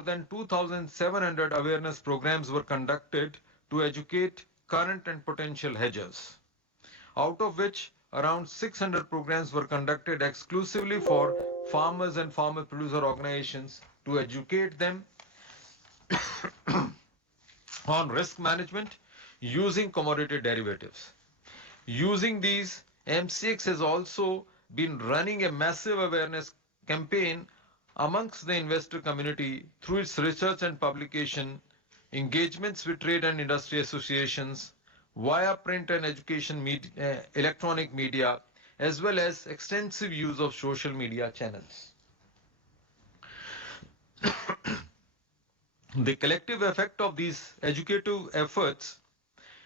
than 2,700 awareness programs were conducted to educate current and potential hedgers, out of which around 600 programs were conducted exclusively for farmers and farmer producer organizations to educate them on risk management using commodity derivatives. Using these, MCX has also been running a massive awareness campaign amongst the investor community through its research and publication, engagements with trade and industry associations, via print and education media, electronic media, as well as extensive use of social media channels. The collective effect of these educative efforts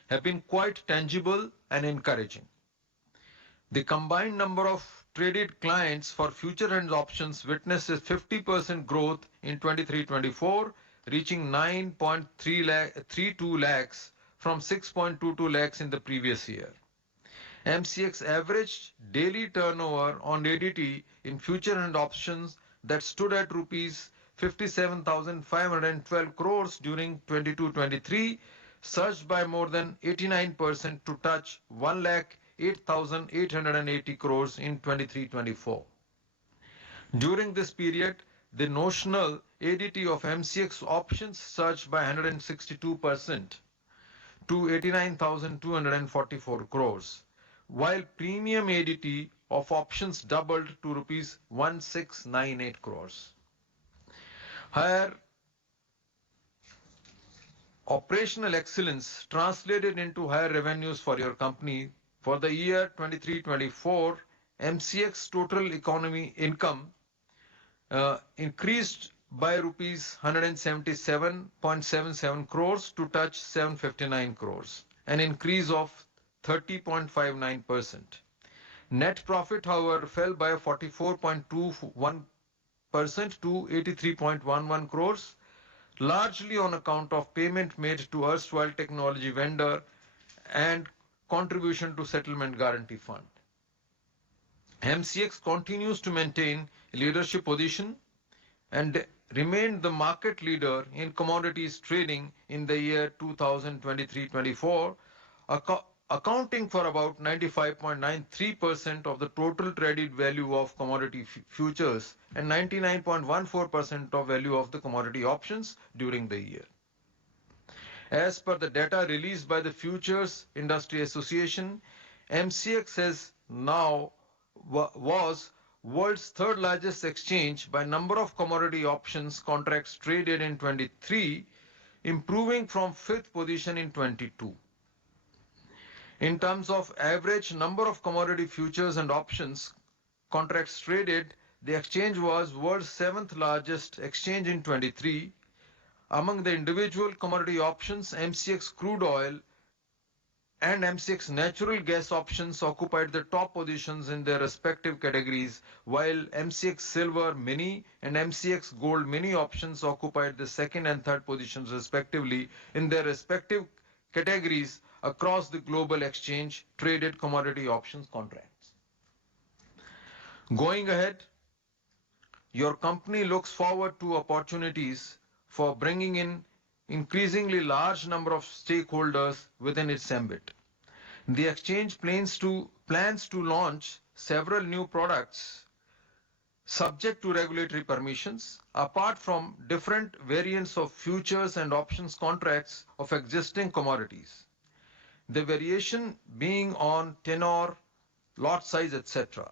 have been quite tangible and encouraging. The combined number of traded clients for future and options witnessed a 50% growth in 23-24, reaching 9.32 lakhs from 6.22 lakhs in the previous year. MCX averaged daily turnover on ADT in future and options that stood at rupees 57,512 crores during 22-23, surged by more than 89% to touch 1 lakh 8,880 crores in 23-24. During this period, the notional ADT of MCX options surged by 162% to 89,244 crores, while premium ADT of options doubled to rupees 1698 crores. Higher operational excellence translated into higher revenues for your company. For the year 23-24, MCX total economy income increased by rupees 177.77 crores to touch 759 crores, an increase of 30.59%. Net profit, however, fell by 44.21% to 83.11 crores, largely on account of payment made to erstwhile technology vendor and contribution to settlement guarantee fund. MCX continues to maintain a leadership position and remained the market leader in commodities trading in the year 2023-24, accounting for about 95.93% of the total traded value of commodity futures and 99.14% of value of the commodity options during the year. As per the data released by the Futures Industry Association, MCX has now was world's third largest exchange by number of commodity options contracts traded in 23, improving from fifth position in 22. In terms of average number of commodity futures and options contracts traded, the exchange was world's seventh largest exchange in 23. Among the individual commodity options, MCX crude oil and MCX natural gas options occupied the top positions in their respective categories, while MCX silver mini and MCX gold mini options occupied the second and third positions respectively in their respective categories across the global exchange traded commodity options contracts. Going ahead, your company looks forward to opportunities for bringing in increasingly large number of stakeholders within its ambit. The exchange plans to launch several new products subject to regulatory permissions, apart from different variants of futures and options contracts of existing commodities. The variation being on tenor, lot size, etc.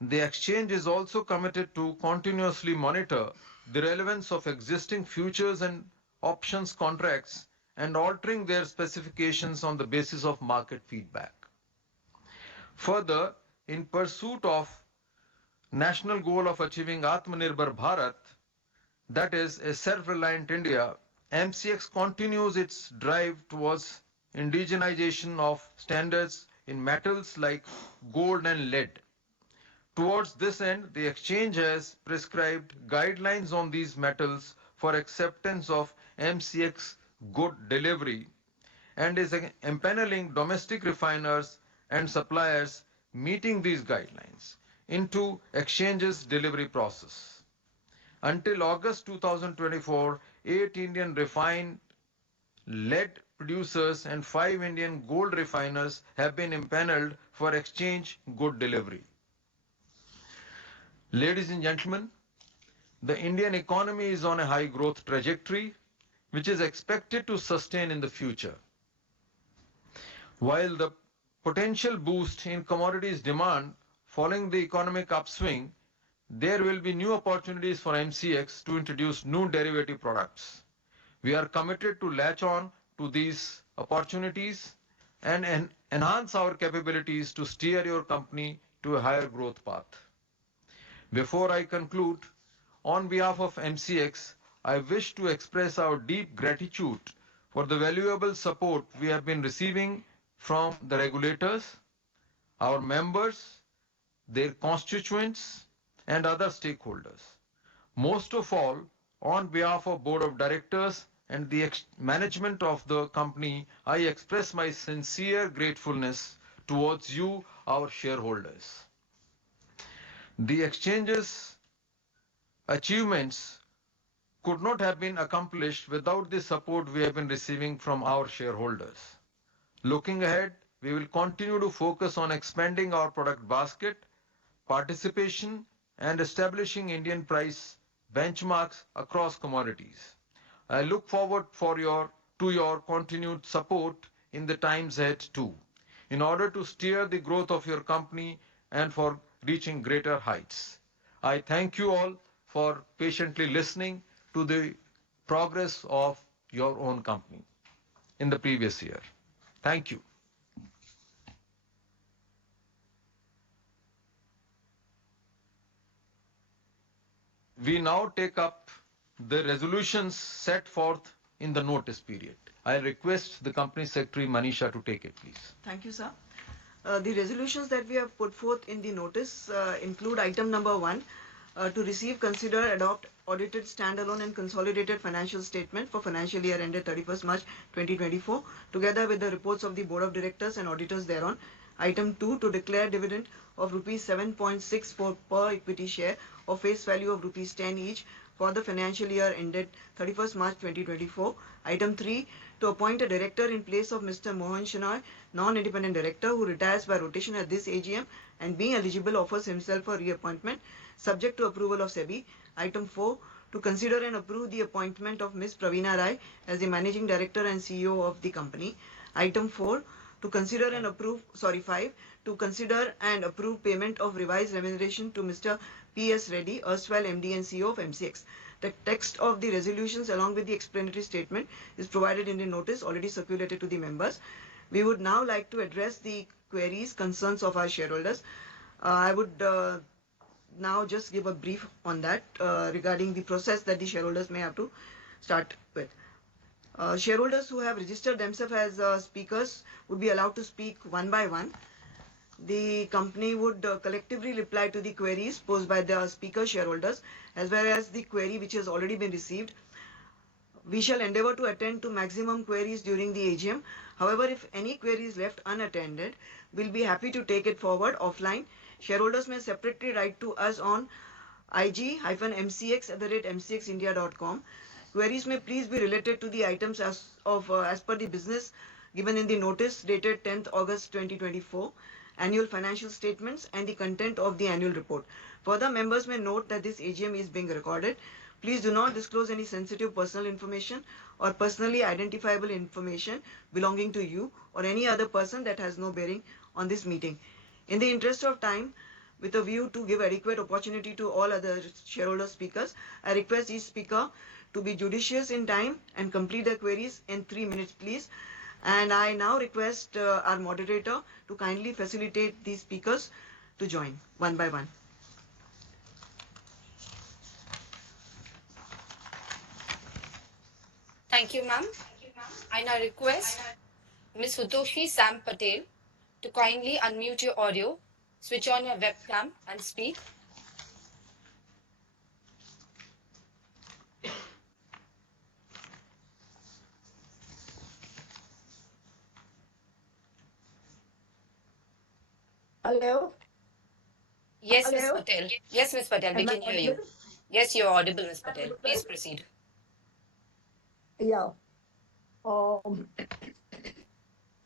The exchange is also committed to continuously monitor the relevance of existing futures and options contracts and altering their specifications on the basis of market feedback. Further, in pursuit of national goal of achieving Atmanirbhar Bharat, that is a self-reliant India, MCX continues its drive towards indigenization of standards in metals like gold and lead. Towards this end, the exchange has prescribed guidelines on these metals for acceptance of MCX good delivery and is empaneling domestic refiners and suppliers meeting these guidelines into exchange's delivery process. Until August 2024, 8 Indian refined lead producers and 5 Indian gold refiners have been impaneled for exchange good delivery. Ladies and gentlemen, the Indian economy is on a high growth trajectory, which is expected to sustain in the future. While the potential boost in commodities demand following the economic upswing, there will be new opportunities for MCX to introduce new derivative products. We are committed to latch on to these opportunities and enhance our capabilities to steer your company to a higher growth path. Before I conclude, on behalf of MCX, I wish to express our deep gratitude for the valuable support we have been receiving from the regulators, our members, their constituents, and other stakeholders. Most of all, on behalf of Board of Directors and the management of the company, I express my sincere gratefulness towards you, our shareholders. The exchange's achievements could not have been accomplished without the support we have been receiving from our shareholders. Looking ahead, we will continue to focus on expanding our product basket, participation, and establishing Indian price benchmarks across commodities. I look forward to your continued support in the times ahead too, in order to steer the growth of your company and for reaching greater heights. I thank you all for patiently listening to the progress of your own company in the previous year. Thank you. We now take up the resolutions set forth in the notice period. I request the Company Secretary Manisha to take it, please. Thank you, sir. The resolutions that we have put forth in the notice include item number 1, to receive, consider, adopt audited standalone and consolidated financial statement for financial year ended 31st March 2024, together with the reports of the Board of Directors and auditors thereon. Item 2, to declare dividend of rupees 7.64 per equity share of face value of rupees 10 each for the financial year ended 31st March 2024. Item 3, to appoint a director in place of Mr. Mohan Shenoy, non-independent director, who retires by rotation at this AGM and being eligible offers himself for reappointment, subject to approval of SEBI. Item 4, to consider and approve the appointment of Ms. Praveena Rai as the Managing Director and CEO of the company. Item 4, to consider and approve, 5, to consider and approve payment of revised remuneration to Mr. P.S. Reddy, erstwhile MD and CEO of MCX. The text of the resolutions along with the explanatory statement is provided in the notice already circulated to the members. We would now like to address the queries, concerns of our shareholders. I would now just give a brief on that regarding the process that the shareholders may have to start with. Shareholders who have registered themselves as speakers would be allowed to speak one by one. The company would collectively reply to the queries posed by the speaker shareholders as well as the query which has already been received. We shall endeavour to attend to maximum queries during the AGM. However, if any query is left unattended, we'll be happy to take it forward offline. Shareholders may separately write to us on ig-mcx@mcxindia.com. Queries may please be related to the items as per the business given in the notice dated 10th August 2024, annual financial statements and the content of the annual report. Further, members may note that this AGM is being recorded. Please do not disclose any sensitive personal information or personally identifiable information belonging to you or any other person that has no bearing on this meeting. In the interest of time, with a view to give adequate opportunity to all other shareholder speakers, I request each speaker to be judicious in time and complete their queries in 3 minutes, please. And I now request our moderator to kindly facilitate these speakers to join one by one. Thank you, ma'am. I now request Ms. Hutoshi Sam Patel to kindly unmute your audio, switch on your webcam and speak. Hello? Yes, Ms. Hello? Patel. Yes, Ms. Patel, we Am I can hear you. audible? Yes, you're audible, Ms. Patel. Please proceed. Yeah. Um,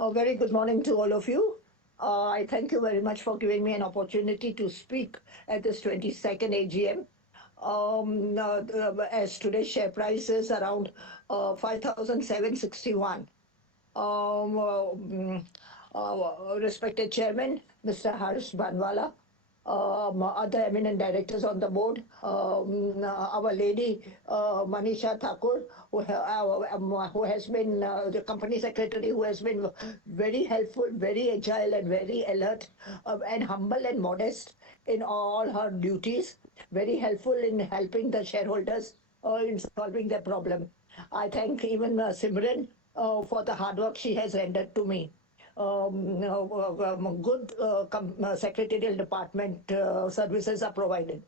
a very good morning to all of you. I thank you very much for giving me an opportunity to speak at this 22nd AGM. As today's share price is around 5,761. Um, uh, mm, Respected Chairman, Mr. Harsh Banwala, other eminent directors on the board, our lady Manisha Thakur, who has been the company secretary, who has been very helpful, very agile, and very alert, and humble and modest in all her duties, very helpful in helping the shareholders in solving their problem. I thank even Simran for the hard work she has rendered to me. Good secretarial department services are provided.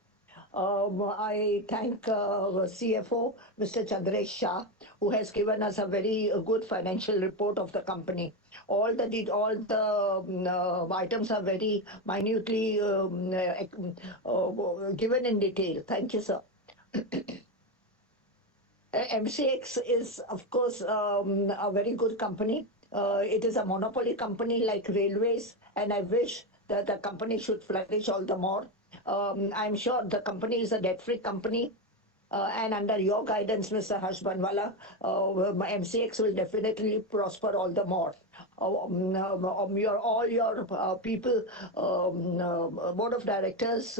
I thank CFO Mr. Chandresh Shah, who has given us a very good financial report of the company. All the items are very minutely given in detail. Thank you, sir. MCX is, of course, a very good company. It is a monopoly company like railways, and I wish that the company should flourish all the more. I'm sure the company is a debt-free company, and under your guidance, Mr. Harsh Banwala, MCX will definitely prosper all the more. All your people, board of directors,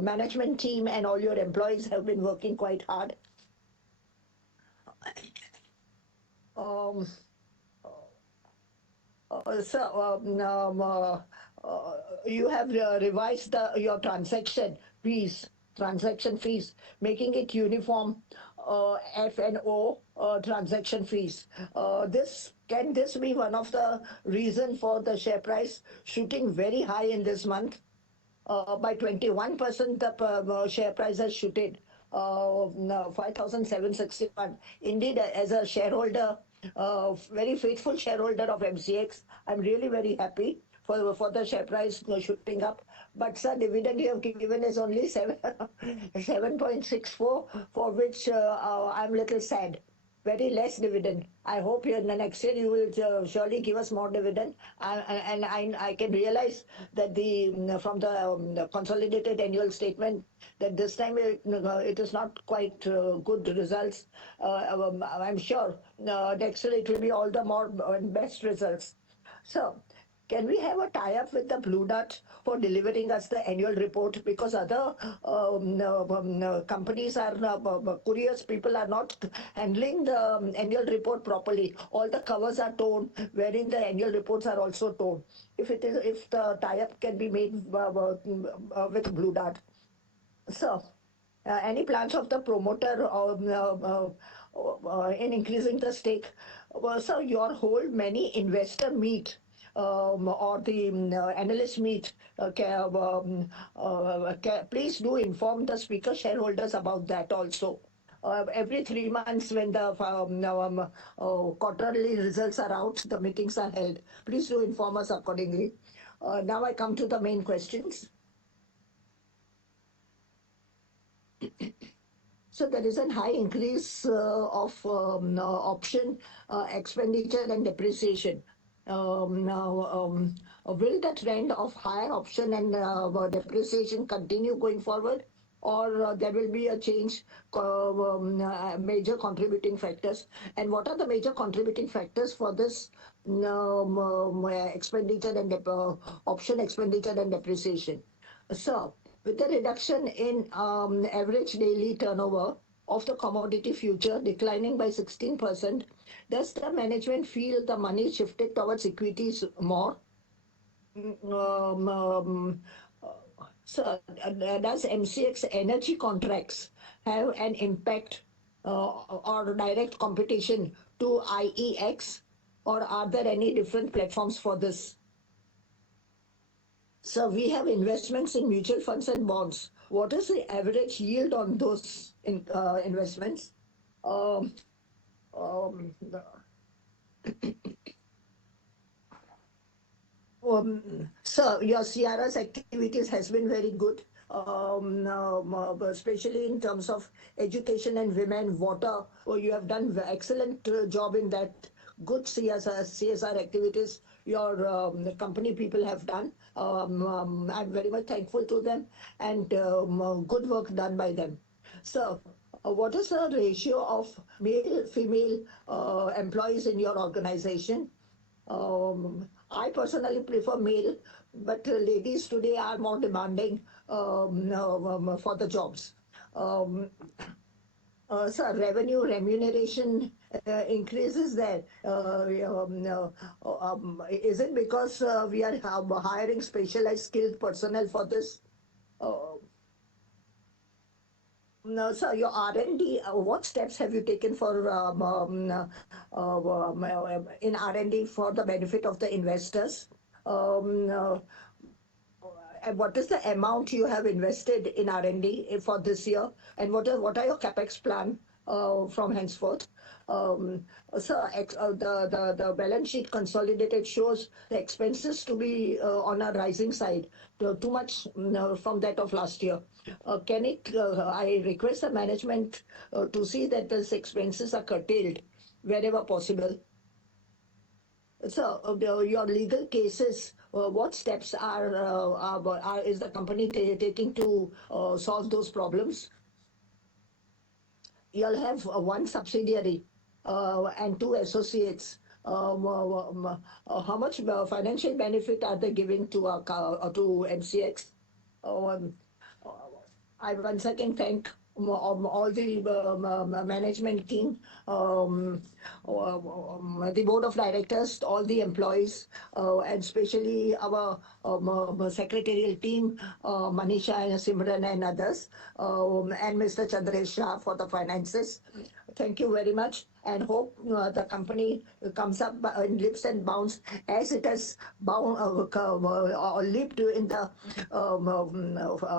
management team, and all your employees have been working quite hard. Um, so, you have revised your transaction fees, making it uniform F and O transaction fees. This be one of the reason for the share price shooting very high in this month? By 21%, the share price has shooted. No, 5,761. Indeed, as a shareholder, very faithful shareholder of MCX, I'm really very happy for the share price shooting up. But sir, dividend you have given is only 7.64, for which I'm little sad. Very less dividend. I hope in the next year you will surely give us more dividend. And I can realize that from the consolidated annual statement, that this time it is not quite good results. I'm sure next year it will be all the more best results. So, can we have a tie-up with the Blue Dart for delivering us the annual report? Because other companies are, couriers people are not handling the annual report properly. All the covers are torn, wherein the annual reports are also torn. If the tie-up can be made with Blue Dart. So, any plans of the promoter in increasing the stake? So, your hold many investor meet or the analyst meet. Please do inform the speaker shareholders about that also. Every 3 months, when the quarterly results are out, the meetings are held. Please do inform us accordingly. Now I come to the main questions. So there is a high increase of option expenditure and depreciation. Now, will the trend of higher option and depreciation continue going forward, or there will be a change? Major contributing factors, and what are the major contributing factors for this expenditure and option expenditure and depreciation? So, with the reduction in average daily turnover of the commodity future declining by 16%, does the management feel the money shifted towards equities more? So, does MCX energy contracts have an impact or direct competition to IEX, or are there any different platforms for this? So we have investments in mutual funds and bonds. What is the average yield on those investments? Um, um, so your CRS activities has been very good. especially in terms of education and women, water. Oh, you have done excellent job in that. Good CSR activities your company people have done. I'm very much thankful to them and good work done by them. So, what is the ratio of male female employees in your organization? I personally prefer male, but ladies today are more demanding for the jobs. Um, so revenue remuneration increases there. Is it because we are hiring specialized skilled personnel for this? Uh, no, so your R&D, what steps have you taken for in R&D for the benefit of the investors? Um, uh, and what is the amount you have invested in R&D for this year? And what are your capex plan from henceforth? Um, the balance sheet consolidated shows the expenses to be on a rising side, too much from that of last year. I request the management to see that these expenses are curtailed wherever possible. So, your legal cases, what steps is the company taking to solve those problems? You'll have one subsidiary and two associates. How much financial benefit are they giving to MCX? Um, I once again thank all the management team, um, the board of directors, all the employees, and especially our secretarial team, Manisha and Simran and others, and Mr. Chandresh Shah for the finances. Thank you very much and hope the company comes up in leaps and bounds as it has leaped in the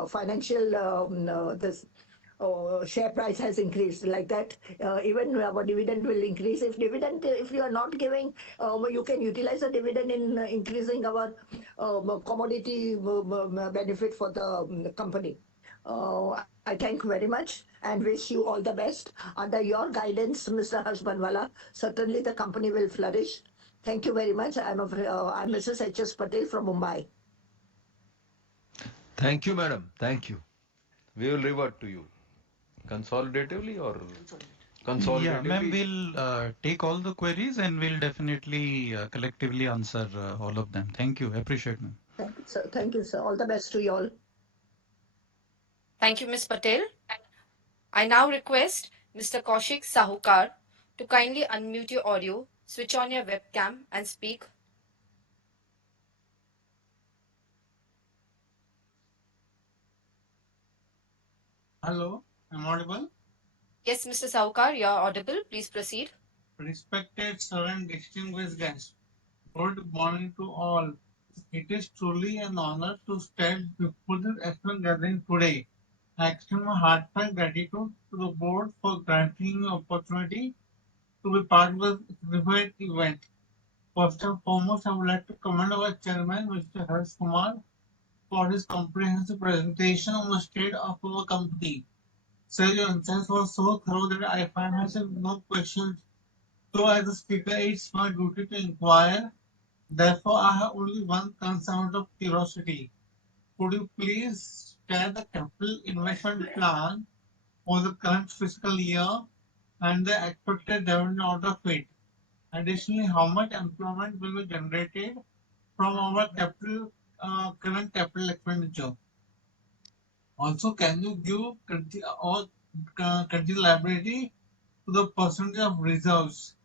financial this share price has increased like that. Even our dividend will increase. If you are not giving, you can utilize the dividend in increasing our commodity benefit for the company. I thank very much and wish you all the best. Under your guidance, Mr. Harsh Banwala, certainly the company will flourish. Thank you very much. I'm Mrs. H.S. Patel from Mumbai. Thank you, madam. Thank you. We will revert to you. Consolidatively or Yeah, ma'am, consolidatively? we'll take all the queries and we'll definitely collectively answer all of them. Thank you. Appreciate, ma'am. Thank you, sir. Thank you, sir. All the best to you all. Thank you, Ms. Patel. I now request Mr. Kaushik Sahukar to kindly unmute your audio, switch on your webcam and speak. Hello, I'm audible. Yes, Mr. Sahukar, you are audible. Please proceed. Respected sir and distinguished guests, good morning to all. It is truly an honor to stand before this excellent gathering today. I extend my heartfelt gratitude to the board for granting me opportunity to be part of this significant event. First and foremost, I would like to commend our chairman, Mr. Harsh Kumar, for his comprehensive presentation on the state of our company. Sir, your insights were so thorough that I find myself no questions. So, as a speaker, it's my duty to inquire. Therefore, I have only one concern out of curiosity. Could you please share the capital investment plan for the current fiscal year and the expected revenue out of it? Additionally, how much employment will be generated from our current capital expenditure? Also, can you give contingent liability to the percentage of reserves?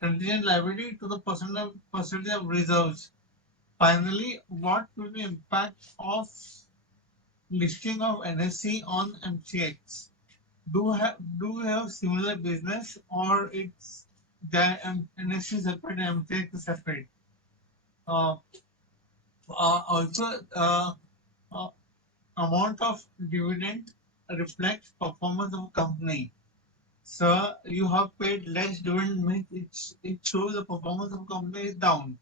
Contingent liability to the percentage of reserves. Finally, what will be impact of listing of NSE on MCX? Do we have similar business or it's the NSE separate and MCX separate? Uh, Also, uh, amount of dividend reflects performance of company. Sir, you have paid less dividend means it shows the performance of company is down.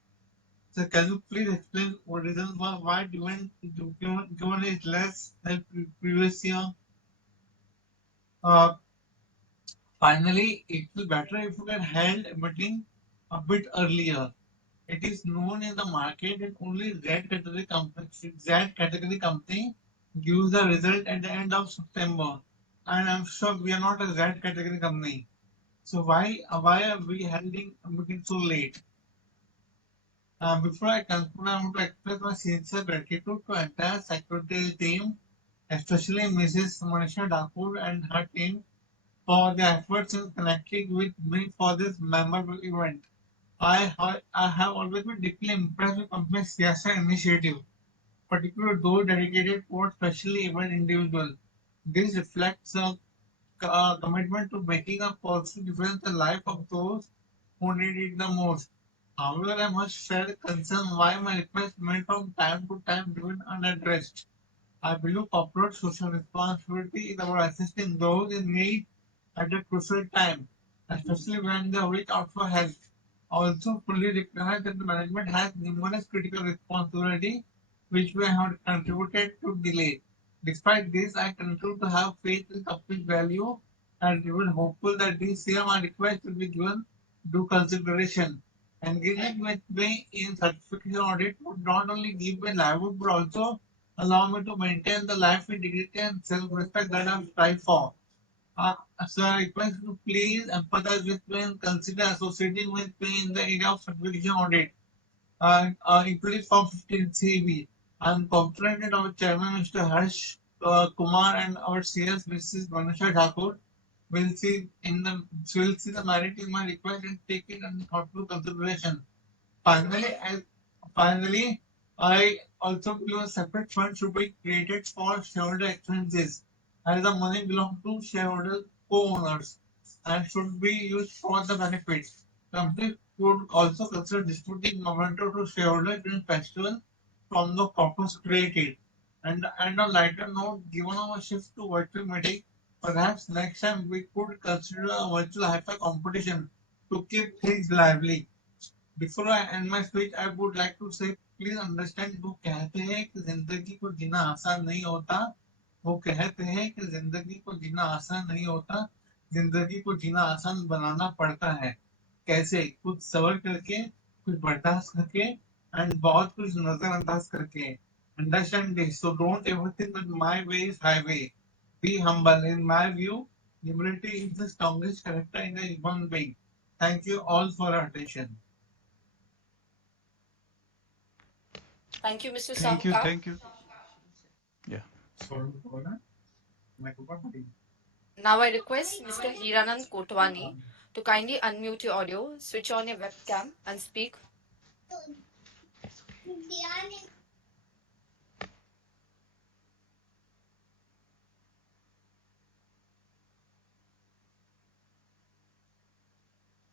So can you please explain what reasons why given is less than previous year? Uh, Finally, it will better if we had held a meeting a bit earlier. It is known in the market that only Z category company gives the result at the end of September, and I'm sure we are not a Z category company. So why are we holding a meeting so late? Before I conclude, I want to express my sincere gratitude to entire secretarial team, especially Mrs. Manisha Dakur and her team for their efforts in connecting with me for this memorable event. I have always been deeply impressed with company's CSR initiative, particularly those dedicated towards specially abled individuals. This reflects a commitment to making a positive difference in the life of those who need it the most. However, I must share the concern why my request remain from time to time remain unaddressed. I believe corporate social responsibility is about assisting those in need at a crucial time, especially when they reach out for help. I also fully recognize that the management has numerous critical responsibilities which may have contributed to delay. Despite this, I continue to have faith in company's value and remain hopeful that this year my request will be given due consideration. Engaging with me in certification audit would not only give me livelihood but also allow me to maintain the life integrity and self-respect that I strive for. So I request you to please empathize with me and consider associating with me in the area of certification audit, including Form 15 CB. I am confident that our chairman, Mr. Harsh Kumar, and our CS, Mrs. Manusha Thakur, will see the merit in my request and take it under thoughtful consideration. Finally, I, finally, I also believe a separate fund should be created for shareholder expenses, as the money belongs to shareholder co-owners and should be used for the benefits. Company could also consider distributing memento to shareholders during festival from the corpus created. And on lighter note, given our shift to virtual meeting, perhaps next time we could consider a virtual hi-fi competition to keep things lively. Before I end my speech, I would like to say, please understand, वो कहते हैं कि जिंदगी को जीना आसान नहीं होता. वो कहते हैं कि जिंदगी को जीना आसान नहीं होता. जिंदगी को जीना आसान बनाना पड़ता है. कैसे? कुछ सबर करके, कुछ बर्दाश्त करके, and बहुत कुछ नजरअंदाज करके. Understand this. So don't ever think that my way is highway. Be humble. In my view, humility is the strongest character in a human being. Thank you all for your attention. Thank you, Mr. Thank you. Sahukar. Thank you. Yeah. Now I request Mr. Hiranand Kotwani to kindly unmute your audio, switch on your webcam and speak.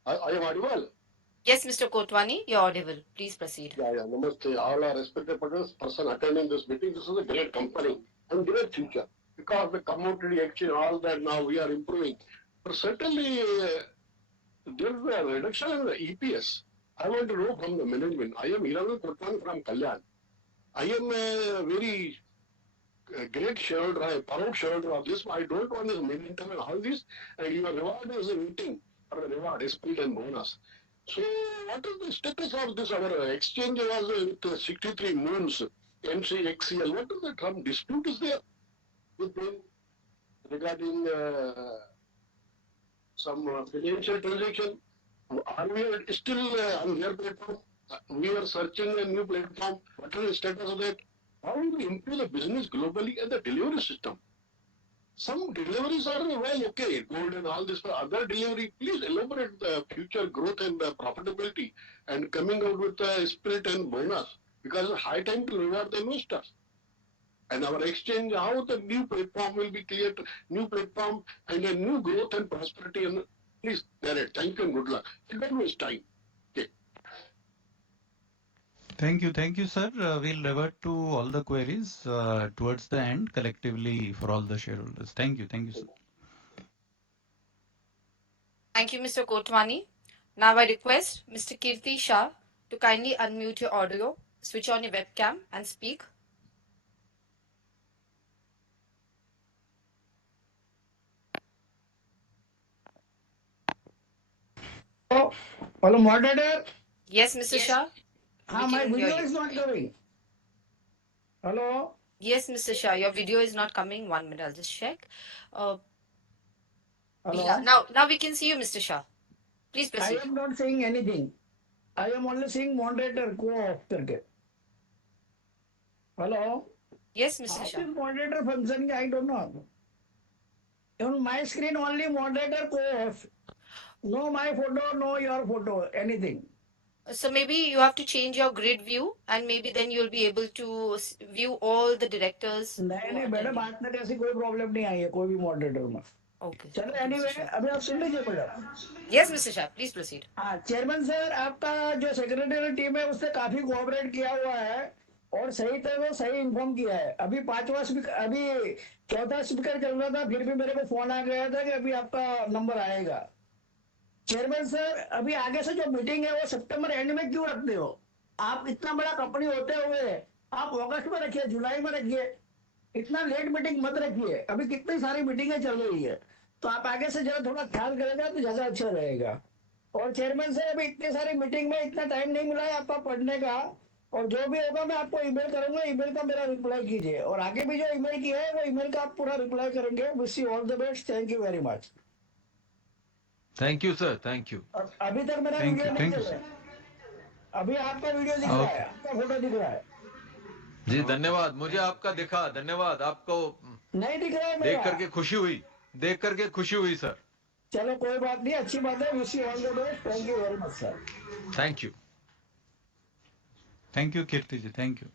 I am audible. Yes, Mr. Kotwani, you're audible. Please proceed. Yeah, namaste. All our respected person attending this meeting. This is a great company and great future because the commodity exchange, all that now we are improving. But certainly there is a reduction in the EPS. I want to know from the management. I am Hiranand Kotwani from Kalyan. I am a very great shareholder, a proud shareholder of this. I don't want this momentum and all this. And your reward is a meeting or a reward, spirit and bonus. So what is the status of this? Our exchange was with 63 moons, NCXCL. What is the term dispute is there with them regarding some financial transaction? Are we still on their platform? We are searching a new platform. What is the status of that? How do we improve the business globally and the delivery system? Some deliveries are well, okay, gold and all this, but other delivery, please elaborate the future growth and the profitability and coming out with a spirit and bonus because it's high time to reward the investors. And our exchange, how the new platform will be cleared, new platform and a new growth and prosperity. And please, narrate. Thank you and good luck. Don't waste time. Okay. Thank you, sir. We'll revert to all the queries towards the end collectively for all the shareholders. Thank you, sir. Thank you, Mr. Kotwani. Now I request Mr. Kirti Shah to kindly unmute your audio, switch on your webcam and speak. Hello, moderator. Yes, Mr. Shah, we My can hear video you. is not coming. Hello. Yes, Mr. Shah, your video is not coming. 1 minute, I'll just check. Hello. Yeah, now we can see you, Mr. Shah. Please I proceed. am not saying anything. I am only saying moderator को off करके. Hello. Yes, Mr. How Shah. is moderator function? I don't know. On my screen only moderator को off. No my photo, no your photo, anything. So maybe you have to change your grid view, and maybe then you'll be able to view all the directors who नहीं are नहीं बेटा attending. बात में ऐसी कोई problem नहीं आई है कोई भी मॉडरेटर में. Okay, चलो okay, Mr. Anyway Shah. अभी आप सुन लीजिए madam. Yes, Mr. Shah, please proceed. हाँ चेयरमैन सर आपका जो सेक्रेटरी टीम है उससे काफी कोऑपरेट किया हुआ है और सही तरह सही इन्फॉर्म किया है. अभी पांचवा स्पीकर अभी चौथा स्पीकर चल रहा था फिर भी मेरे को फोन आ गया था कि अभी आपका नंबर आएगा. चेयरमैन सर अभी आगे से जो मीटिंग है वो सितंबर एंड में क्यों रखते हो? आप इतना बड़ा कंपनी होते हुए आप अगस्त में रखिए, जुलाई में रखिए. इतना लेट मीटिंग मत रखिए. अभी कितनी सारी मीटिंगें चल रही है तो आप आगे से जरा थोड़ा ख्याल करेगा तो ज्यादा अच्छा रहेगा. और चेयरमैन से अभी इतनी सारी मीटिंग में इतना टाइम नहीं मिला है आपका पढ़ने का. और जो भी होगा मैं आपको ईमेल करूंगा, ईमेल का मेरा रिप्लाई कीजिए और आगे भी जो ईमेल किया है वो ईमेल का आप पूरा रिप्लाई करेंगे. Wish you all the best. Thank you very much. Thank you, sir. Thank you. अभी तक मेरा Thank वीडियो you. नहीं Thank you, चल sir. रहा है. अभी आपका वीडियो दिख रहा है, Okay. आपका फोटो दिख रहा है. जी धन्यवाद. मुझे आपका दिखा. धन्यवाद. आपको नहीं दिख रहा है देख मेरा. करके खुशी हुई. देख करके खुशी हुई, सर. चलो कोई बात नहीं, अच्छी बात है. Wish you all the best. Thank you very much sir. Thank you. Thank you, Kirti ji. Thank you.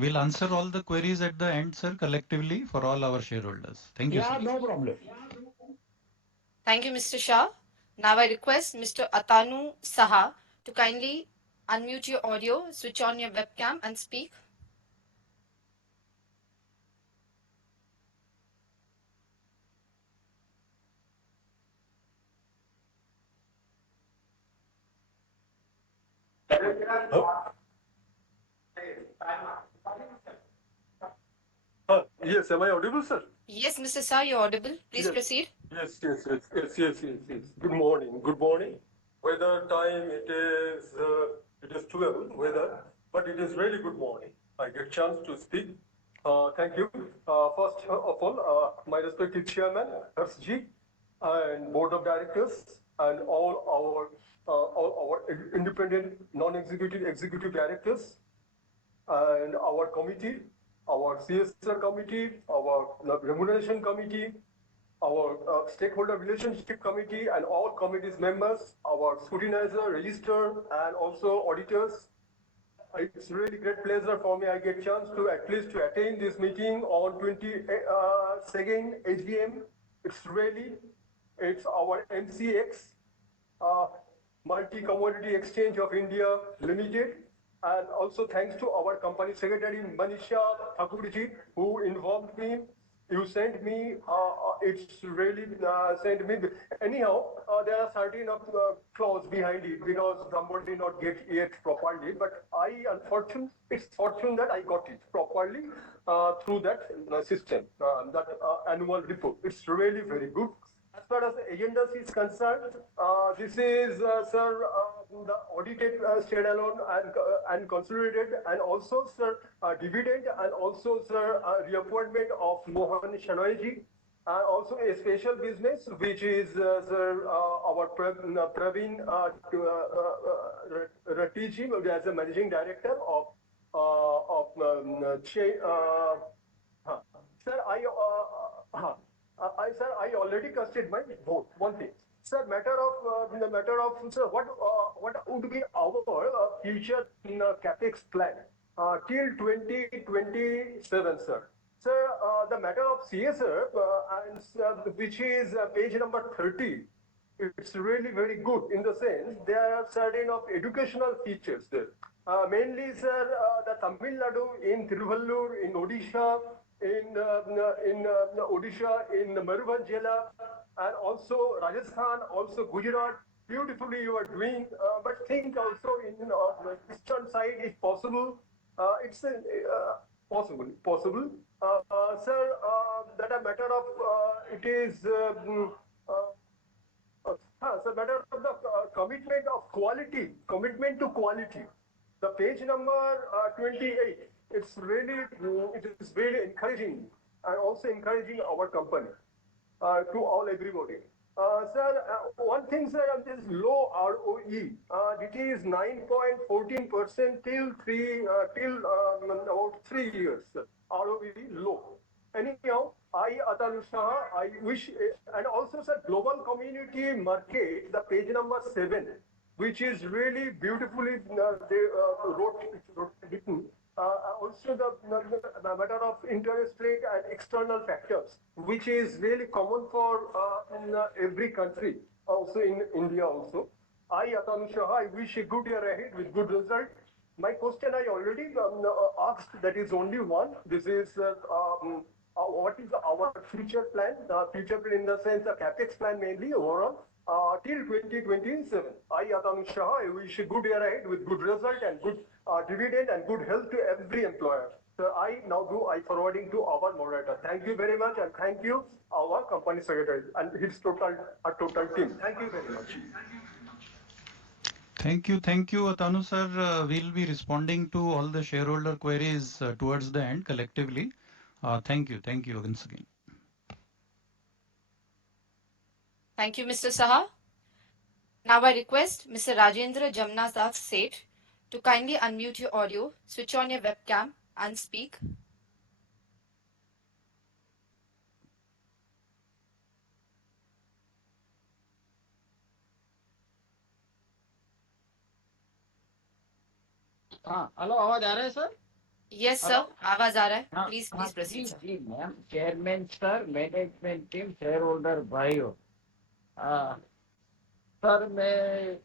We'll answer all the queries at the end, sir, collectively for all our shareholders. Thank you, या sir. No problem. Thank you, Mr. Shah. Now I request Mr. Atanu Saha to kindly unmute your audio, switch on your webcam and speak. Yes, am I audible, sir? Yes, Mr. Shah, you're audible. Please Yes. proceed. Yes. Good morning. Good morning. Weather time it is 12 weather, but it is really good morning. I get chance to speak. Thank you. First of all, my respected chairman, Harshji, and board of directors, and all our independent, non-executive, executive directors, and our committee, our CSR committee, our remuneration committee, our stakeholder relationship committee, and all committees members, our scrutinizer, register, and also auditors. It's really great pleasure for me. I get chance to at least to attend this meeting on 22nd AGM. It's our MCX, uh, Multi Commodity Exchange of India Limited. And also thanks to our company secretary, Manisha Thakurji, who informed me. You sent me, it's really sent me. Anyhow, there are certain of clause behind it because somebody did not get it properly. But it's fortune that I got it properly through that system, that annual report. It's really very good. As far as the agenda is concerned, this is, sir, the audited standalone and consolidated, and also, sir, dividend, and also, sir, reappointment of Mohan Shanoyji, and also a special business, which is, sir, our Praveen Ratiji as a managing director of Sir, sir, I already casted my vote. One thing, sir. Sir, what would be our future capex plan till 2027, sir? Sir, the matter of CSR, which is page number 30. It's really very good in the sense there are certain of educational features there. Mainly, sir, the Tamil Nadu in Tiruvallur, in Odisha, in Odisha, in Marubhan Jela, and also Rajasthan, also Gujarat, beautifully you are doing, but think also in eastern side if possible. It's possible. Sir, that a matter of it is. It's a matter of the commitment to quality. The page number 28, it is really encouraging and also encouraging our company to all everybody. Sir, one thing, sir, this low ROE, it is 9.14% till about 3 years. ROE low. Anyhow, Atal Shah, I wish, and also, sir, global community market, the page number 7, which is really beautifully they wrote written. Also, the matter of interest rate and external factors, which is really common for in every country, also in India also. Atal Shah, I wish a good year ahead with good result. My question I already asked, that is only one. This is what is our future plan? Future plan in the sense a capex plan mainly overall till 2027. Atal Shah, I wish a good year ahead with good result and good dividend and good health to every employer. So I forwarding to our moderator. Thank you very much and thank you our company secretary and his total team. Thank you very much. Thank you, Atanu sir. We'll be responding to all the shareholder queries towards the end collectively. Thank you once again. Thank you, Mr. Saha. Now I request Mr. Rajendra Jamna Das Seth to kindly unmute your audio, switch on your webcam and speak. हाँ hello आवाज आ रहा है sir Yes, sir. आवाज आ रहा है. Please proceed, sir. जी ma'am chairman sir management team shareholder भाइयों sir मैं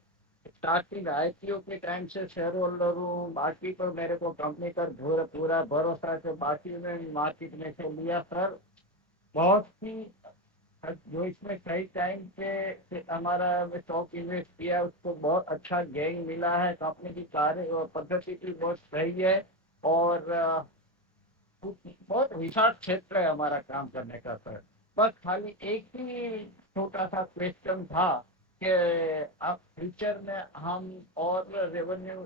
स्टार्टिंग आईपीओ के टाइम से शेयर होल्डर हूँ बाकी तो मेरे को कंपनी पर पूरा भरोसा है बाकी में मार्केट में से लिया सर बहुत ही जो इसमें सही टाइम पे हमारा स्टॉक इन्वेस्ट किया उसको बहुत अच्छा गेन मिला है कंपनी की कार्य पद्धति भी बहुत सही है और बहुत विशाल क्षेत्र है हमारा काम करने का सर बस खाली एक ही छोटा सा क्वेश्चन था कि अब फ्यूचर में हम और रेवेन्यू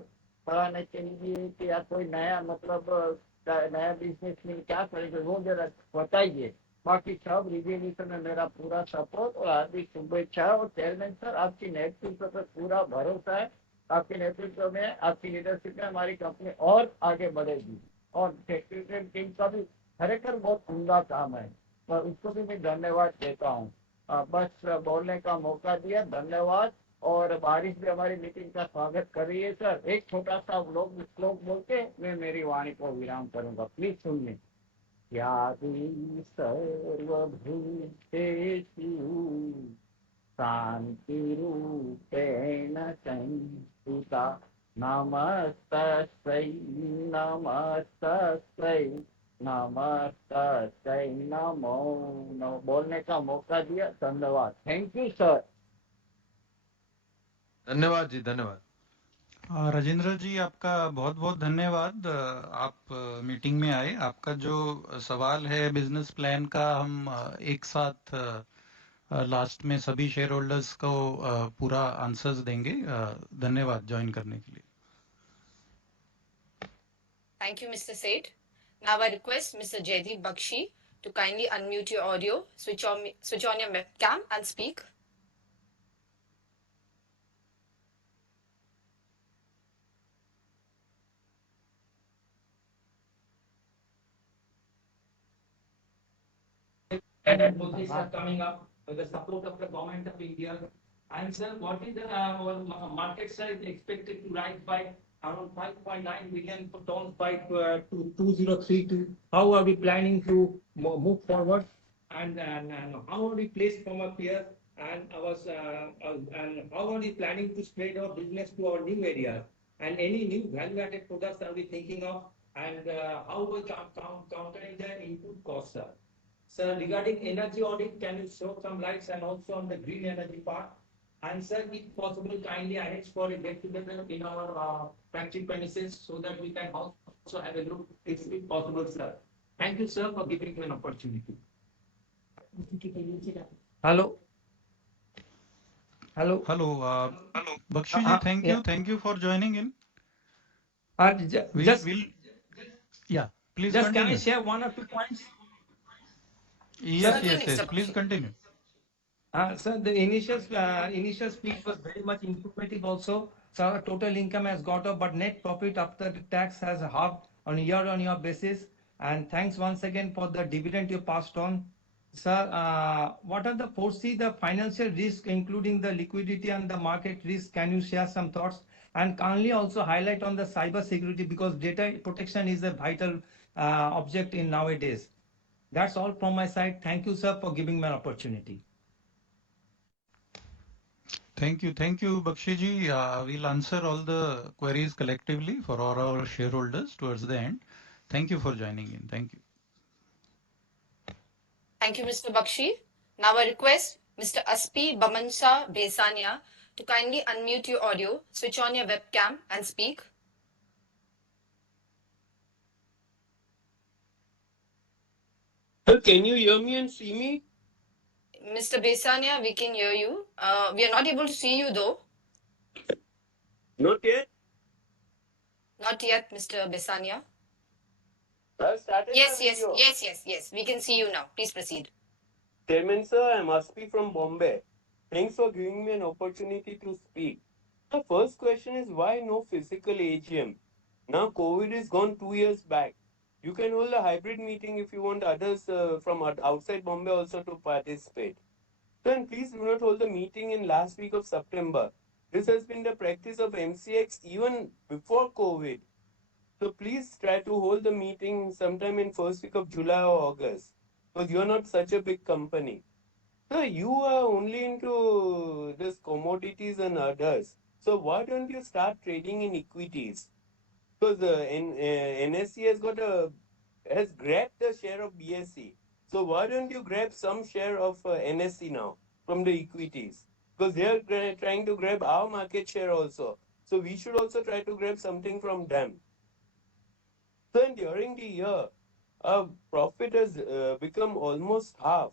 बढ़ाने के लिए कि या कोई नया मतलब नया बिजनेस में क्या करेंगे वो जरा बताइए बाकी सब रिजोल्यूशन में मेरा पूरा सपोर्ट और हार्दिक शुभेच्छा और चेयरमैन सर आपकी नेतृत्व पर पूरा भरोसा है आपके नेतृत्व में आपकी लीडरशिप में हमारी कंपनी और आगे बढ़ेगी और सेक्रेटरी टीम का भी खरेखर बहुत उमदा काम है और उसको भी मैं धन्यवाद देता हूँ बस बोलने का मौका दिया धन्यवाद और बारिश भी हमारी मीटिंग का स्वागत कर रही है सर एक छोटा सा श्लोक बोल के मैं मेरी वाणी को विराम करूंगा प्लीज सुनिए यादि सर्वभूतेषु शान्तिरूपेण संस्थिता नमस्तस्यै नमस्तस्यै नमस्तस्यै नमो नमः बोलने का मौका दिया धन्यवाद थैंक यू सर धन्यवाद जी धन्यवाद राजेंद्र जी आपका बहुत बहुत धन्यवाद आप मीटिंग में आए आपका जो सवाल है बिजनेस प्लान का हम एक साथ लास्ट में सभी शेयर होल्डर्स को पूरा आंसर्स देंगे धन्यवाद ज्वाइन करने के लिए Thank you, Mr. Seth. Now I request Mr. Jaideep Bakshi to kindly unmute your audio, switch on your webcam and speak. Movies are coming up with the support of the government of India. And sir, what is the our market size expected to rise by around 5.9 million tons by 2032? How are we planning to move forward? And how are we placed from up here? And and how are we planning to spread our business to our new areas? And any new value-added products are we thinking of? And how are we countering the input costs, sir? Sir, regarding energy audit, can you throw some lights and also on the green energy part? And sir, if possible, kindly arrange for a get together in our factory premises so that we can also have a look, if possible, sir. Thank you, sir, for giving me an opportunity. Hello. Hello. Hello, Bakshi ji, Uh, yeah. thank you for joining in. Just, Yeah, please just can I continue. share one or two points? Yes, Sir, Certainly, yes, yes, Mr. please Bakshi. continue. Sir, the initial speech was very much informative also. So our total income has got up, but net profit after the tax has halved on a year-on-year basis. And thanks once again for the dividend you passed on. Sir, what are the foresee the financial risk, including the liquidity and the market risk? Can you share some thoughts? And kindly also highlight on the cyber security, because data protection is a vital object in nowadays. That's all from my side. Thank you, sir, for giving me an opportunity. Thank you, Bakshi ji. We'll answer all the queries collectively for all our shareholders towards the end. Thank you for joining in. Thank you. Thank you, Mr. Bakshi. Now I request Mr. Aspi Bamansa Besania to kindly unmute your audio, switch on your webcam and speak. Sir, can you hear me and see me? Mr. Besania, we can hear you. We are not able to see you though. Not yet. Not yet, Mr. Besania. I've started Yes, my yes, video. yes, yes, yes. We can see you now. Please proceed. Chairman sir, I'm Aspi from Bombay. Thanks for giving me an opportunity to speak. The first question is why no physical AGM? Now COVID is gone 2 years back. You can hold a hybrid meeting if you want others from outside Bombay also to participate. Then please do not hold the meeting in last week of September. This has been the practice of MCX even before COVID. So please try to hold the meeting sometime in first week of July or August, because you're not such a big company. So you are only into this commodities and others. So why don't you start trading in equities? Because NSE has grabbed the share of BSE. So why don't you grab some share of NSE now from the equities? Because they are trying to grab our market share also. So we should also try to grab something from them. Then during the year, our profit has become almost half.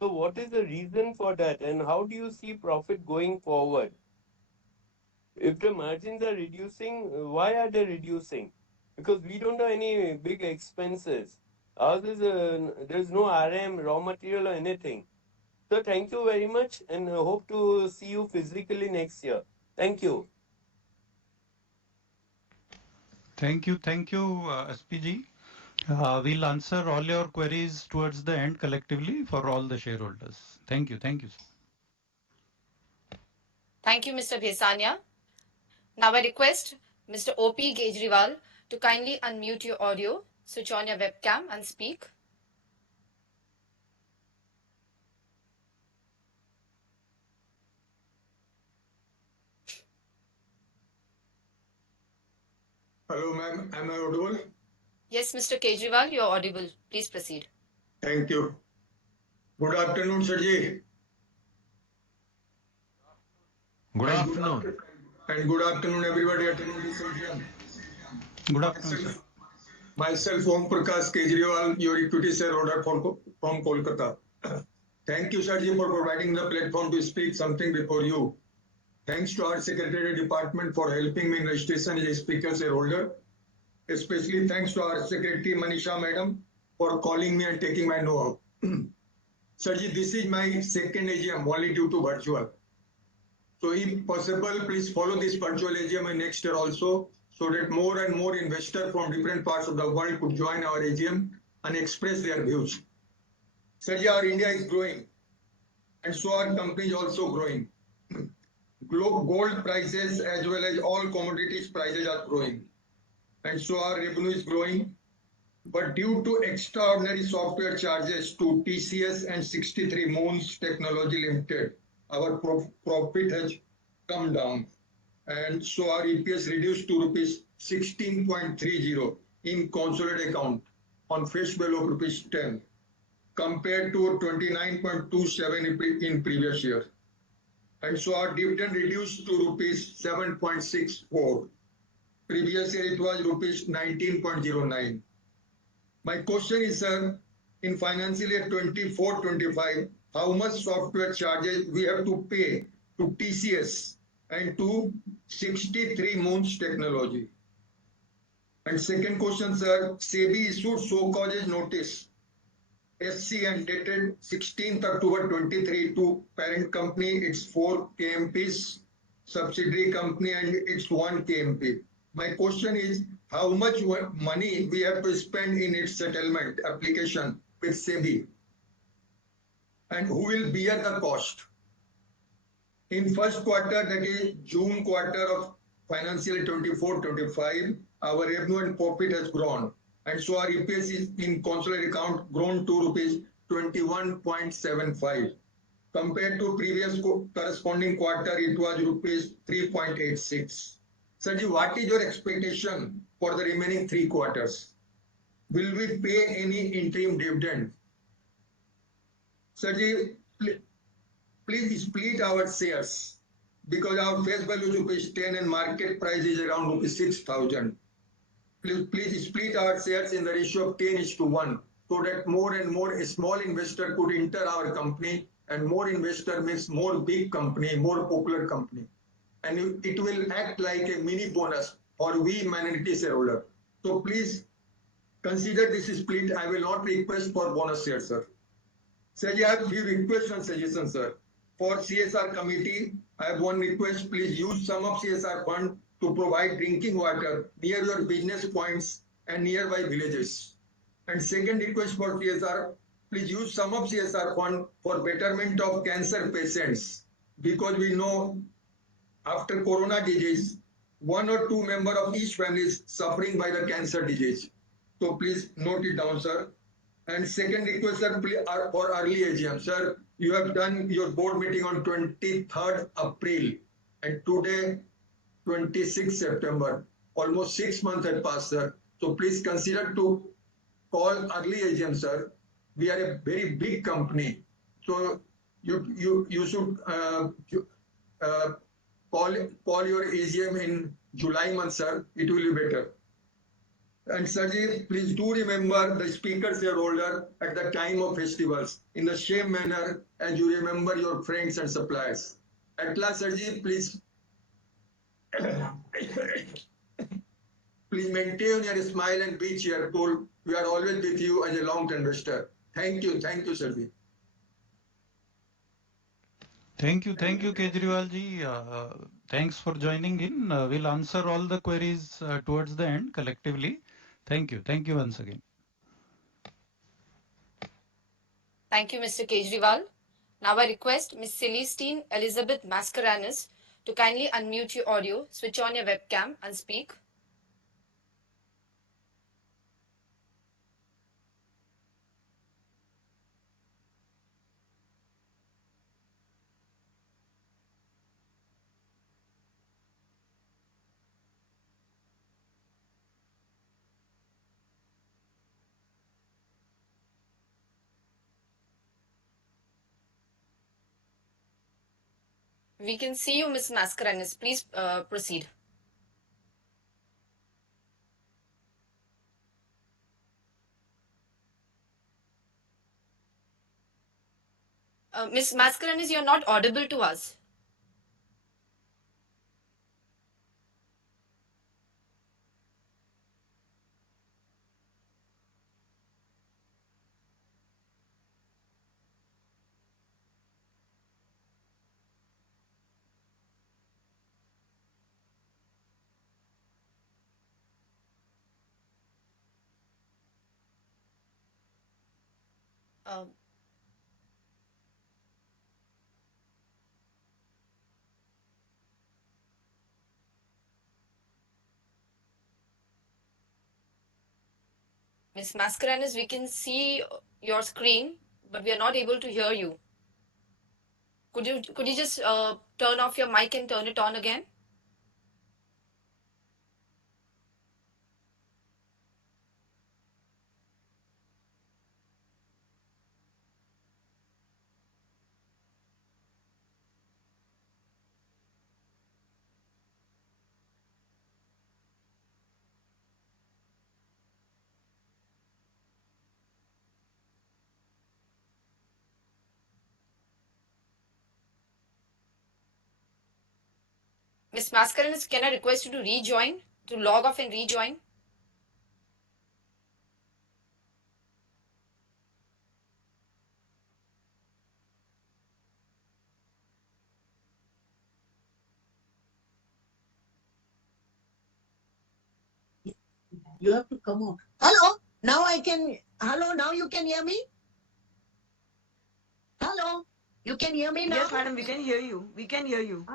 So what is the reason for that, and how do you see profit going forward? If the margins are reducing, why are they reducing? Because we don't have any big expenses. Ours is there's no RM, raw material or anything. So thank you very much, and hope to see you physically next year. Thank you. Thank you, SPG. We'll answer all your queries towards the end collectively for all the shareholders. Thank you, sir. Thank you, Mr. Besania. Now I request Mr. O.P. Kejriwal to kindly unmute your audio, switch on your webcam and speak. Hello, ma'am. Am I audible? Yes, Mr. Kejriwal, you're audible. Please proceed. Thank you. Good afternoon, Sirji. Good And afternoon. good afternoon, everybody attending this session. Good afternoon, sir. Myself, Om Prakash Kejriwal, your equity shareholder from Kolkata. Thank you, Sirji, for providing the platform to speak something before you. Thanks to our Secretary Department for helping me in registration as a speaker shareholder. Especially thanks to our Secretary Manisha Madam for calling me and taking my know-how. Sirji, this is my second AGM only due to virtual. So if possible, please follow this virtual AGM in next year also, so that more and more investors from different parts of the world could join our AGM and express their views. Sirji, our India is growing, and so our company is also growing. Gold prices as well as all commodities prices are growing, and so our revenue is growing. But due to extraordinary software charges to TCS and 63 Moons Technology Limited, our profit has come down. And so our EPS reduced to rupees 16.30 in consolidated account on face value of rupees 10 compared to 29.27 in previous year. and so our dividend reduced to rupees 7.64. Previous year it was rupees 19.09. My question is, sir, in financial year 24-25, how much software charges we have to pay to TCS and to 63 Moons Technology? And second question, sir, SEBI issued show causes notice SCN dated 16th October 23 to parent company, its 4 KMPs, subsidiary company and its 1 KMP. My question is, how much money we have to spend in its settlement application with SEBI, and who will bear the cost? In first quarter, that is June quarter of financial 24-25, our revenue and profit has grown. And so our EPS is in consolidated account grown to rupees 21.75. Compared to previous corresponding quarter, it was rupees 3.86. Sanjeev, what is your expectation for the remaining 3 quarters? Will we pay any interim dividend? Sanjeev, please split our shares because our face value is rupees 10 and market price is around rupees 6,000. Please split our shares in the ratio of 10:1 so that more and more small investor could enter our company, and more investor means more big company, more popular company. And it will act like a mini bonus for we minority shareholder. So please consider this split. I will not request for bonus shares, sir. Sir, I have few requests and suggestions, sir. For CSR committee, I have one request. Please use some of CSR fund to provide drinking water near your business points and nearby villages. And second request for CSR, please use some of CSR fund for betterment of cancer patients, because we know after corona disease, 1 or 2 members of each family is suffering by the cancer disease. So please note it down, sir. And second request, sir, for early AGM. Sir, you have done your board meeting on 23rd April and today 26th September. Almost 6 months had passed, sir. So please consider to call early AGM, sir. We are a very big company. So you should call your AGM in July month, sir. It will be better. And Sajid, please do remember the speaker shareholder at the time of festivals in the same manner as you remember your friends and suppliers. At last, Sajid, please please maintain your smile and be cheerful. We are always with you as a long-term investor. Thank you, Sajid. Thank you, Kejriwal ji. Thanks for joining in. We'll answer all the queries towards the end collectively. Thank you once again. Thank you, Mr. Kejriwal. Now I request Ms. Celestine Elizabeth Mascarenhas to kindly unmute your audio, switch on your webcam and speak. We can see you, Ms. Mascarenhas. Please proceed. Ms. Mascarenhas, you're not audible to us. Ms. Mascarenhas, we can see your screen, but we are not able to hear you. Could you just turn off your mic and turn it on again? Ms. Mascarenas, can I request you to rejoin, to log off and rejoin? You have to come out. Hello, now I can. Hello, now you can hear me. Hello, you can hear me now. Yes, madam, we can hear you. We can hear you.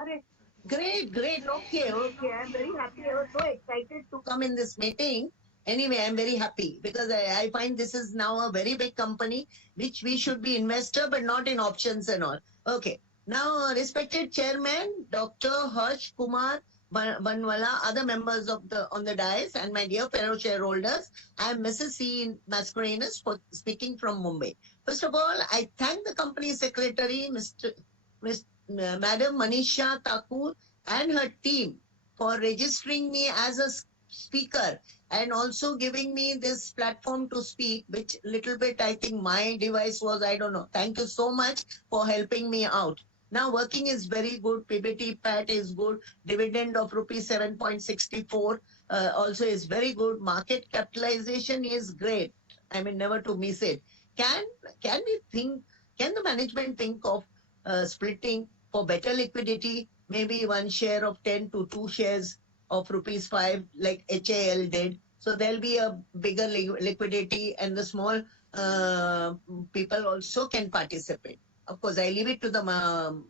Great, great. Okay, okay. I'm very happy. I was so excited to come in this meeting. Anyway, I'm very happy because I find this is now a very big company, which we should be investor, but not in options and all. Okay. Now, respected chairman, Dr. Harsh Kumar Banwala, other members of the on the dais, and my dear fellow shareholders, I'm Mrs. C. Mascarenas for speaking from Mumbai. First of all, I thank the company secretary, Mr. Madam Manisha Thakur and her team for registering me as a speaker and also giving me this platform to speak, which little bit I think my device was, I don't know. Thank you so much for helping me out. Now working is very good. PBT PAT is good. Dividend of rupees 7.64 also is very good. Market capitalization is great. I mean, never to miss it. Can we think? Can the management think of splitting for better liquidity? Maybe one share of 10 to two shares of rupees 5 like HAL did. So there'll be a bigger liquidity and the small people also can participate. Of course, I leave it to the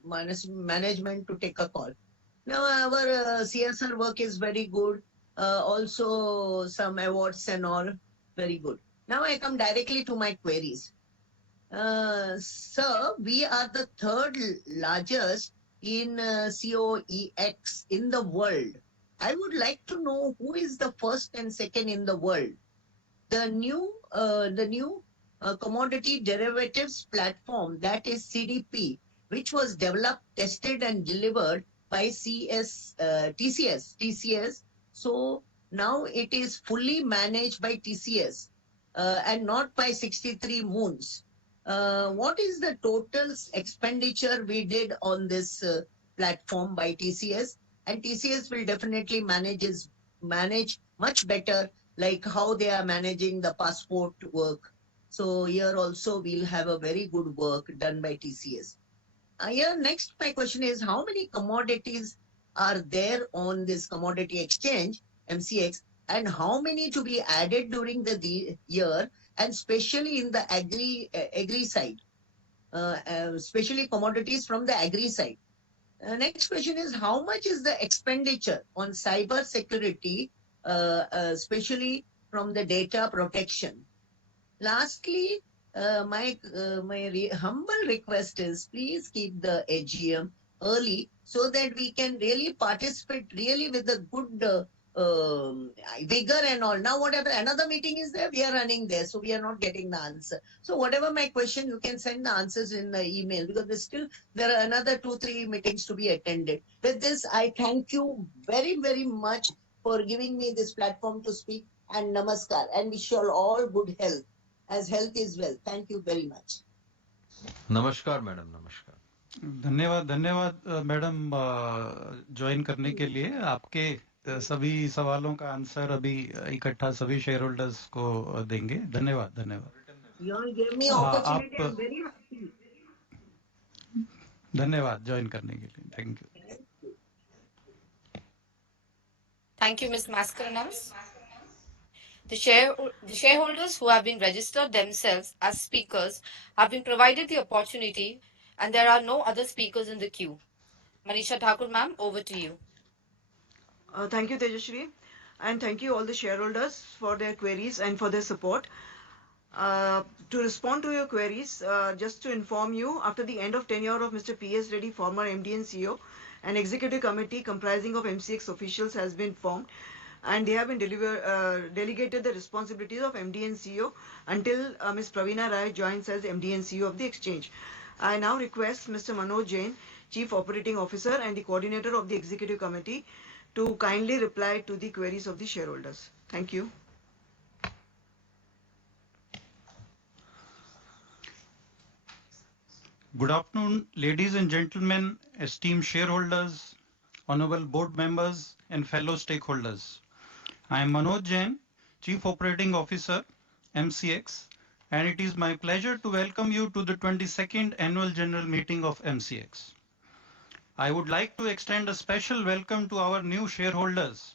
management to take a call. Now, our CSR work is very good. Also, some awards and all, very good. Now, I come directly to my queries. Sir, we are the third largest in COEX in the world. I would like to know who is the first and second in the world. The new commodity derivatives platform, that is CDP, which was developed, tested, and delivered by TCS. So now it is fully managed by TCS and not by 63 Moons. What is the total expenditure we did on this platform by TCS? And TCS will definitely manage much better, like how they are managing the passport work. So here also we'll have a very good work done by TCS. Here next my question is, how many commodities are there on this commodity exchange MCX, and how many to be added during the year, and especially in the agri side, especially commodities from the agri side. Next question is, how much is the expenditure on cyber security, especially from the data protection? Lastly, my humble request is, please keep the AGM early so that we can really participate really with a good vigor and all. Now, whatever another meeting is there, we are running there, so we are not getting the answer. So, whatever my question, you can send the answers in the email, because there are another 2-3 meetings to be attended. With this, I thank you very, very much for giving me this platform to speak, and namaskar, and wish you all good health, as health is wealth. Thank you very much. नमस्कार madam, नमस्कार. धन्यवाद धन्यवाद madam join करने के लिए. आपके सभी सवालों का आंसर अभी इकट्ठा सभी शेयर होल्डर्स को देंगे. धन्यवाद धन्यवाद. You all gave me opportunity. I'm very happy. धन्यवाद ज्वाइन करने के लिए. Thank you. Thank you, Ms. Mascarenas. The shareholders who have been registered themselves as speakers have been provided the opportunity, and there are no other speakers in the queue. Manisha Thakur, ma'am, over to you. Thank you, Tejashri, and thank you all the shareholders for their queries and for their support. To respond to your queries, just to inform you, after the end of tenure of Mr. P.S. Reddy, former MD and CEO, an executive committee comprising of MCX officials has been formed, and they have been delegated the responsibilities of MD and CEO until Ms. Praveena Rai joins as MD and CEO of the exchange. I now request Mr. Manoj Jain, Chief Operating Officer and the coordinator of the executive committee, to kindly reply to the queries of the shareholders. Thank you. Good afternoon, ladies and gentlemen, esteemed shareholders. honorable board members, and fellow stakeholders. I am Manoj Jain, Chief Operating Officer, MCX, and it is my pleasure to welcome you to the 22nd Annual General Meeting of MCX. I would like to extend a special welcome to our new shareholders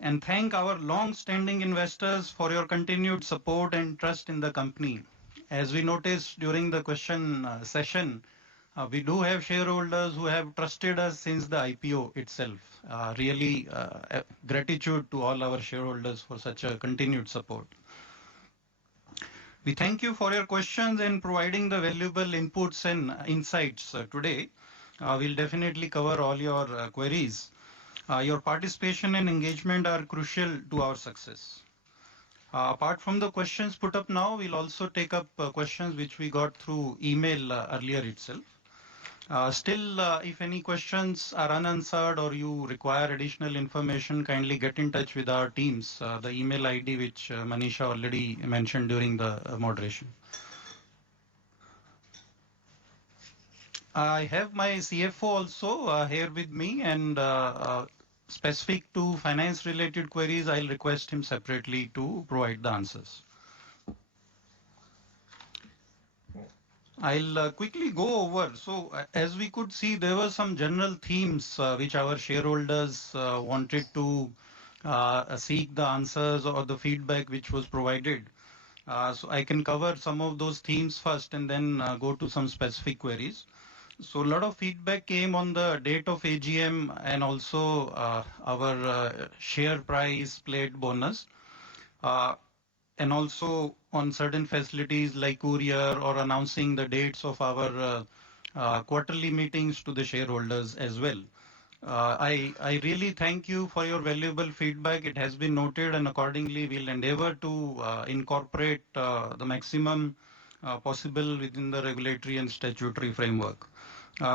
and thank our long-standing investors for your continued support and trust in the company. As we noticed during the question session, we do have shareholders who have trusted us since the IPO itself. Really, gratitude to all our shareholders for such a continued support. We thank you for your questions and providing the valuable inputs and insights today. We'll definitely cover all your queries. Your participation and engagement are crucial to our success. Apart from the questions put up now, we'll also take up questions which we got through email earlier itself. Still, if any questions are unanswered or you require additional information, kindly get in touch with our teams, the email ID which Manisha already mentioned during the moderation. I have my CFO also here with me, and specific to finance related queries, I'll request him separately to provide the answers. I'll quickly go over. So as we could see, there were some general themes which our shareholders wanted to seek the answers or the feedback which was provided. So I can cover some of those themes first and then go to some specific queries. So a lot of feedback came on the date of AGM and also our share price played bonus. And also on certain facilities like courier or announcing the dates of our quarterly meetings to the shareholders as well. I really thank you for your valuable feedback. It has been noted, and accordingly we'll endeavor to incorporate the maximum possible within the regulatory and statutory framework.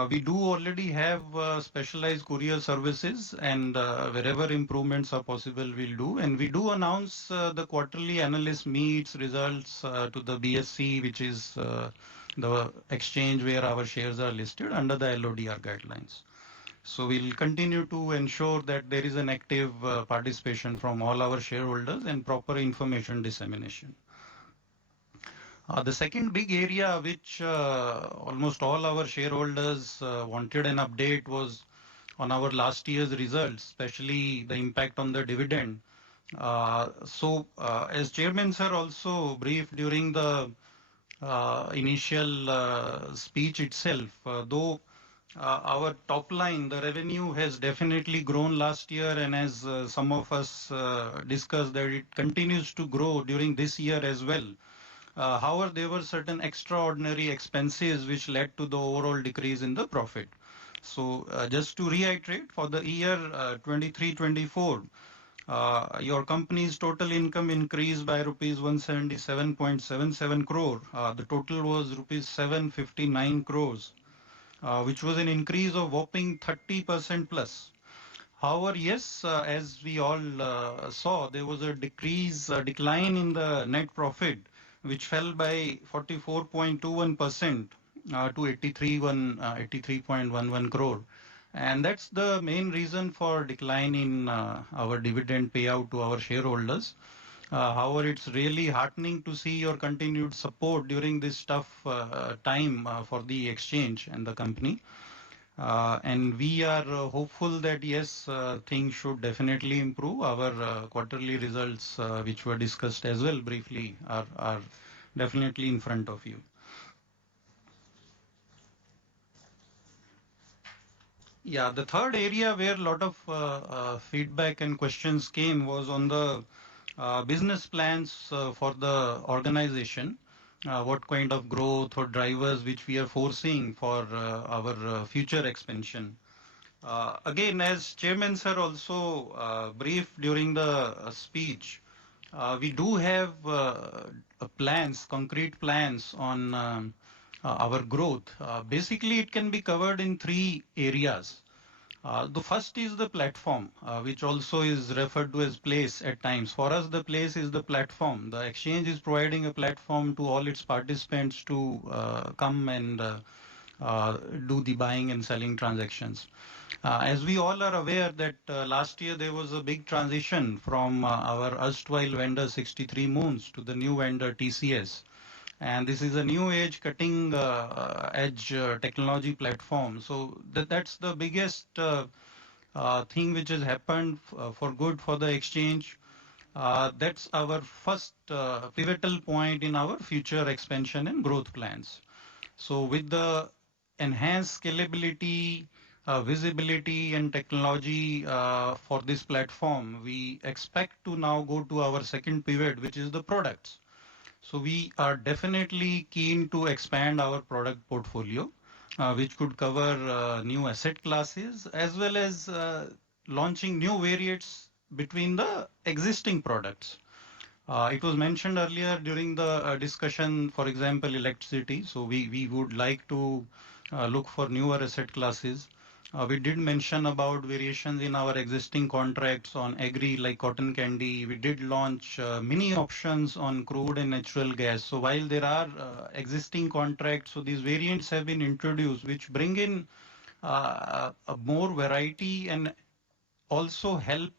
We do already have specialized courier services, and wherever improvements are possible, we'll do. And we do announce the quarterly analyst meets results to the BSC, which is the exchange where our shares are listed under the LODR guidelines. So we'll continue to ensure that there is an active participation from all our shareholders and proper information dissemination. The second big area which almost all our shareholders wanted an update was on our last year's results, especially the impact on the dividend. As Chairman Sir also briefed during the initial speech itself, though our top line, the revenue has definitely grown last year, and as some of us discussed that it continues to grow during this year as well. However, there were certain extraordinary expenses which led to the overall decrease in the profit. So just to reiterate, for the year 23-24, your company's total income increased by rupees 177.77 crore. The total was rupees 759 crores, which was an increase of whopping 30% plus. However, yes, as we all saw, there was a decline in the net profit, which fell by 44.21% to 83.11 crore. And that's the main reason for decline in our dividend payout to our shareholders. However, it's really heartening to see your continued support during this tough time for the exchange and the company. And we are hopeful that yes, things should definitely improve. Our quarterly results, which were discussed as well briefly, are definitely in front of you. Yeah, the third area where a lot of feedback and questions came was on the business plans for the organization. What kind of growth or drivers which we are foreseeing for our future expansion. Again, as Chairman Sir also briefed during the speech, we do have plans, concrete plans on our growth. Basically, it can be covered in three areas. The first is the platform, which also is referred to as place at times. For us, the place is the platform. The exchange is providing a platform to all its participants to come and do the buying and selling transactions. As we all are aware that last year there was a big transition from our erstwhile vendor 63 Moons to the new vendor TCS. And this is a new age cutting edge technology platform. So that's the biggest thing which has happened for good for the exchange. That's our first pivotal point in our future expansion and growth plans. So with the enhanced scalability, visibility and technology for this platform, we expect to now go to our second pivot, which is the products. So we are definitely keen to expand our product portfolio, which could cover new asset classes as well as launching new variants between the existing products. It was mentioned earlier during the discussion, for example, electricity. So we would like to look for newer asset classes. We did mention about variations in our existing contracts on agri like cotton candy. We did launch many options on crude and natural gas. So while there are existing contracts, so these variants have been introduced, which bring in a more variety and also help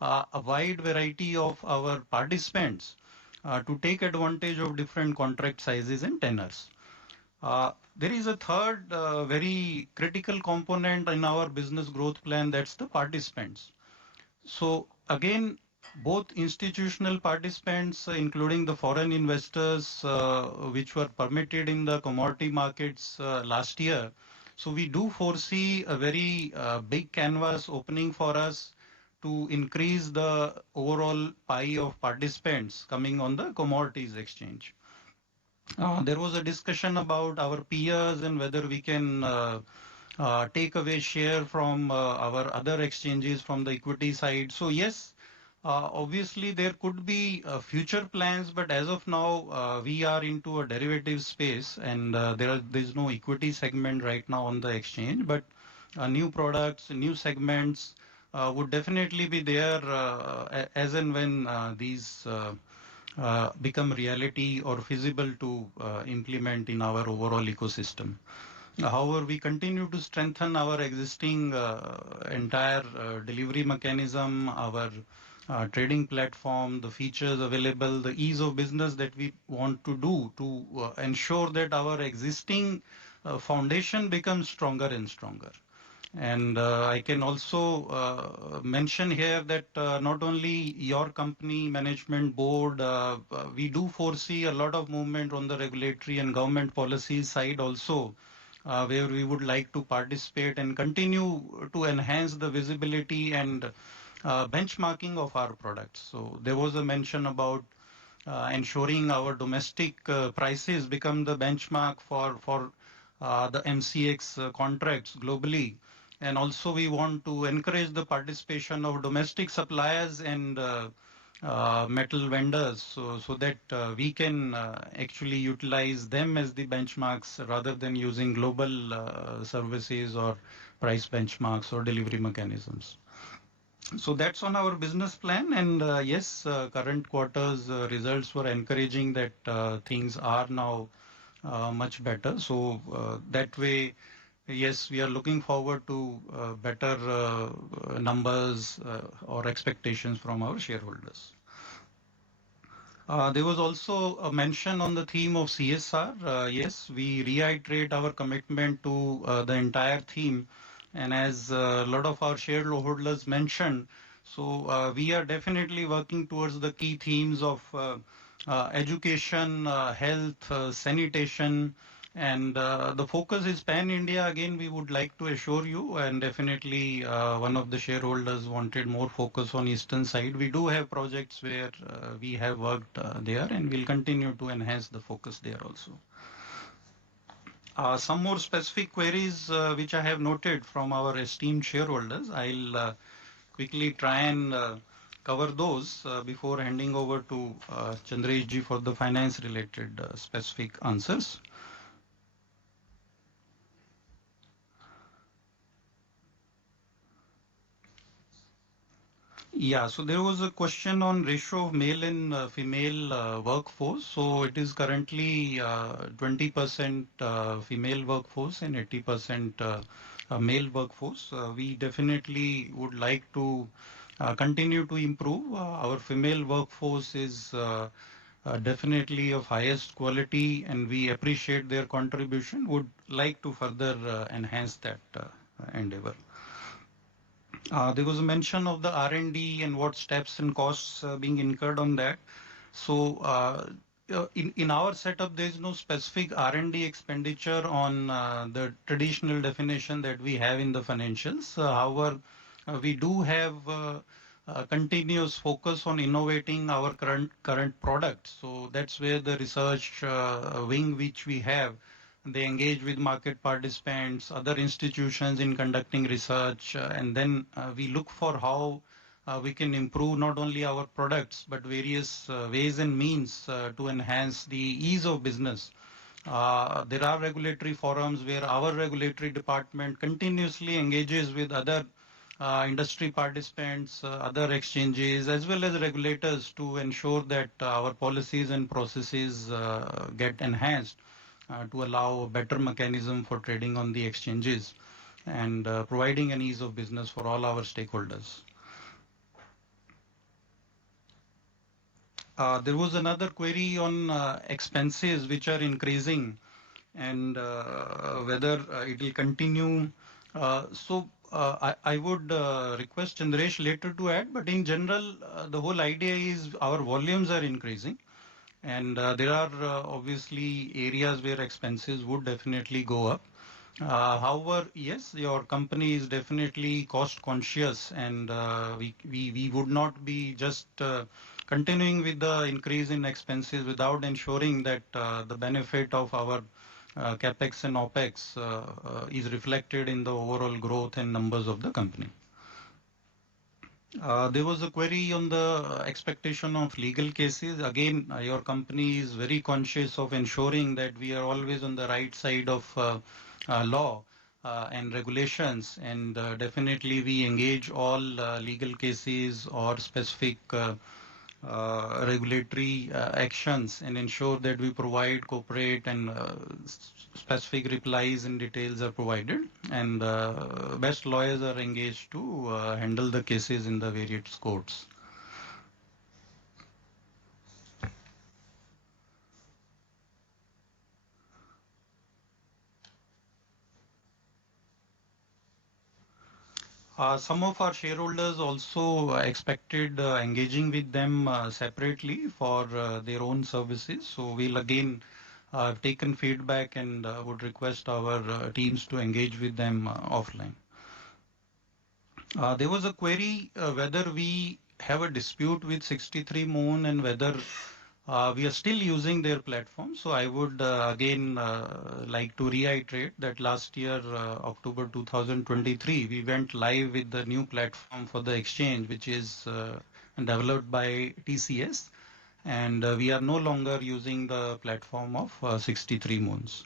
a wide variety of our participants to take advantage of different contract sizes and tenors. There is a third very critical component in our business growth plan, that's the participants. So again, both institutional participants, including the foreign investors, which were permitted in the commodity markets last year. So we do foresee a very big canvas opening for us to increase the overall pie of participants coming on the commodities exchange. There was a discussion about our peers and whether we can take away share from our other exchanges from the equity side. So yes, obviously there could be future plans, but as of now, we are into a derivative space and there's no equity segment right now on the exchange, but new products, new segments would definitely be there as and when these become reality or feasible to implement in our overall ecosystem. However, we continue to strengthen our existing entire delivery mechanism, our trading platform, the features available, the ease of business that we want to do to ensure that our existing foundation becomes stronger and stronger. And I can also mention here that not only your company management board, we do foresee a lot of movement on the regulatory and government policy side also, where we would like to participate and continue to enhance the visibility and benchmarking of our products. So there was a mention about ensuring our domestic prices become the benchmark for the MCX contracts globally. And also we want to encourage the participation of domestic suppliers and metal vendors so that we can actually utilize them as the benchmarks rather than using global services or price benchmarks or delivery mechanisms. So that's on our business plan. And yes, current quarter's results were encouraging that things are now much better. So that way, yes, we are looking forward to better numbers or expectations from our shareholders. There was also a mention on the theme of CSR. Yes, we reiterate our commitment to the entire theme. And as a lot of our shareholders mentioned, so we are definitely working towards the key themes of education, health, sanitation, and the focus is pan-India. Again, we would like to assure you, and definitely one of the shareholders wanted more focus on eastern side. We do have projects where we have worked there, and we'll continue to enhance the focus there also. Some more specific queries which I have noted from our esteemed shareholders. I'll quickly try and cover those before handing over to Chandresh ji for the finance related specific answers. Yeah, so there was a question on ratio of male and female workforce. So it is currently 20% female workforce and 80% male workforce. We definitely would like to continue to improve. Our female workforce is definitely of highest quality, and we appreciate their contribution. Would like to further enhance that endeavor. There was a mention of the R&D and what steps and costs being incurred on that. So in our setup, there is no specific R&D expenditure on the traditional definition that we have in the financials. However, we do have continuous focus on innovating our current product. So that's where the research wing which we have, they engage with market participants, other institutions in conducting research, and then we look for how we can improve not only our products but various ways and means to enhance the ease of business. There are regulatory forums where our regulatory department continuously engages with other industry participants, other exchanges, as well as regulators to ensure that our policies and processes get enhanced to allow a better mechanism for trading on the exchanges and providing an ease of business for all our stakeholders. There was another query on expenses which are increasing and whether it will continue. I would request Chandresh later to add, but in general, the whole idea is our volumes are increasing. And there are obviously areas where expenses would definitely go up. However, yes, your company is definitely cost conscious, and we would not be just continuing with the increase in expenses without ensuring that the benefit of our capex and opex is reflected in the overall growth and numbers of the company. There was a query on the expectation of legal cases. Again, your company is very conscious of ensuring that we are always on the right side of law and regulations, and definitely we engage all legal cases or specific regulatory actions and ensure that we provide, cooperate, and specific replies and details are provided, and best lawyers are engaged to handle the cases in the various courts. Some of our shareholders also expected engaging with them separately for their own services. So we'll again taken feedback and would request our teams to engage with them offline. There was a query whether we have a dispute with 63 Moon and whether we are still using their platform. So I would again like to reiterate that last year, October 2023, we went live with the new platform for the exchange, which is developed by TCS. And we are no longer using the platform of 63 Moons.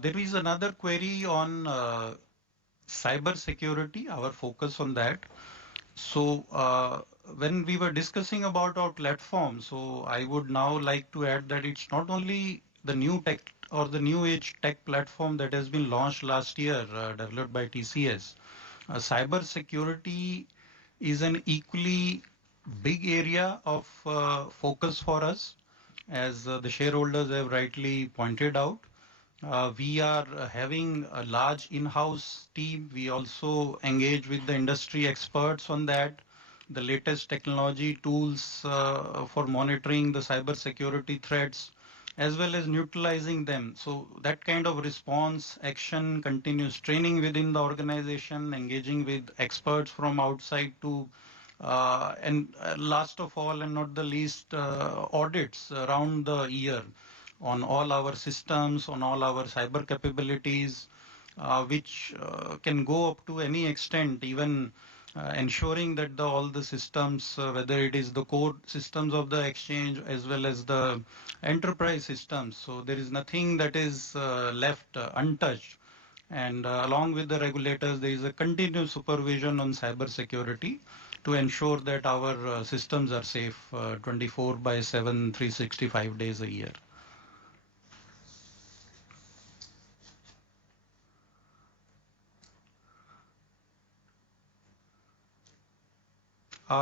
There is another query on cyber security, our focus on that. So when we were discussing about our platform, so I would now like to add that it's not only the new tech or the new age tech platform that has been launched last year, developed by TCS. Cyber security is an equally big area of focus for us, as the shareholders have rightly pointed out. We are having a large in-house team. We also engage with the industry experts on that, the latest technology tools for monitoring the cyber security threats, as well as neutralizing them. So that kind of response, action, continuous training within the organization, engaging with experts from outside to, and last of all and not the least, audits around the year on all our systems, on all our cyber capabilities, which can go up to any extent, even ensuring that all the systems, whether it is the core systems of the exchange as well as the enterprise systems, so there is nothing that is left untouched. And along with the regulators, there is a continuous supervision on cyber security to ensure that our systems are safe 24 by 7, 365 days a year.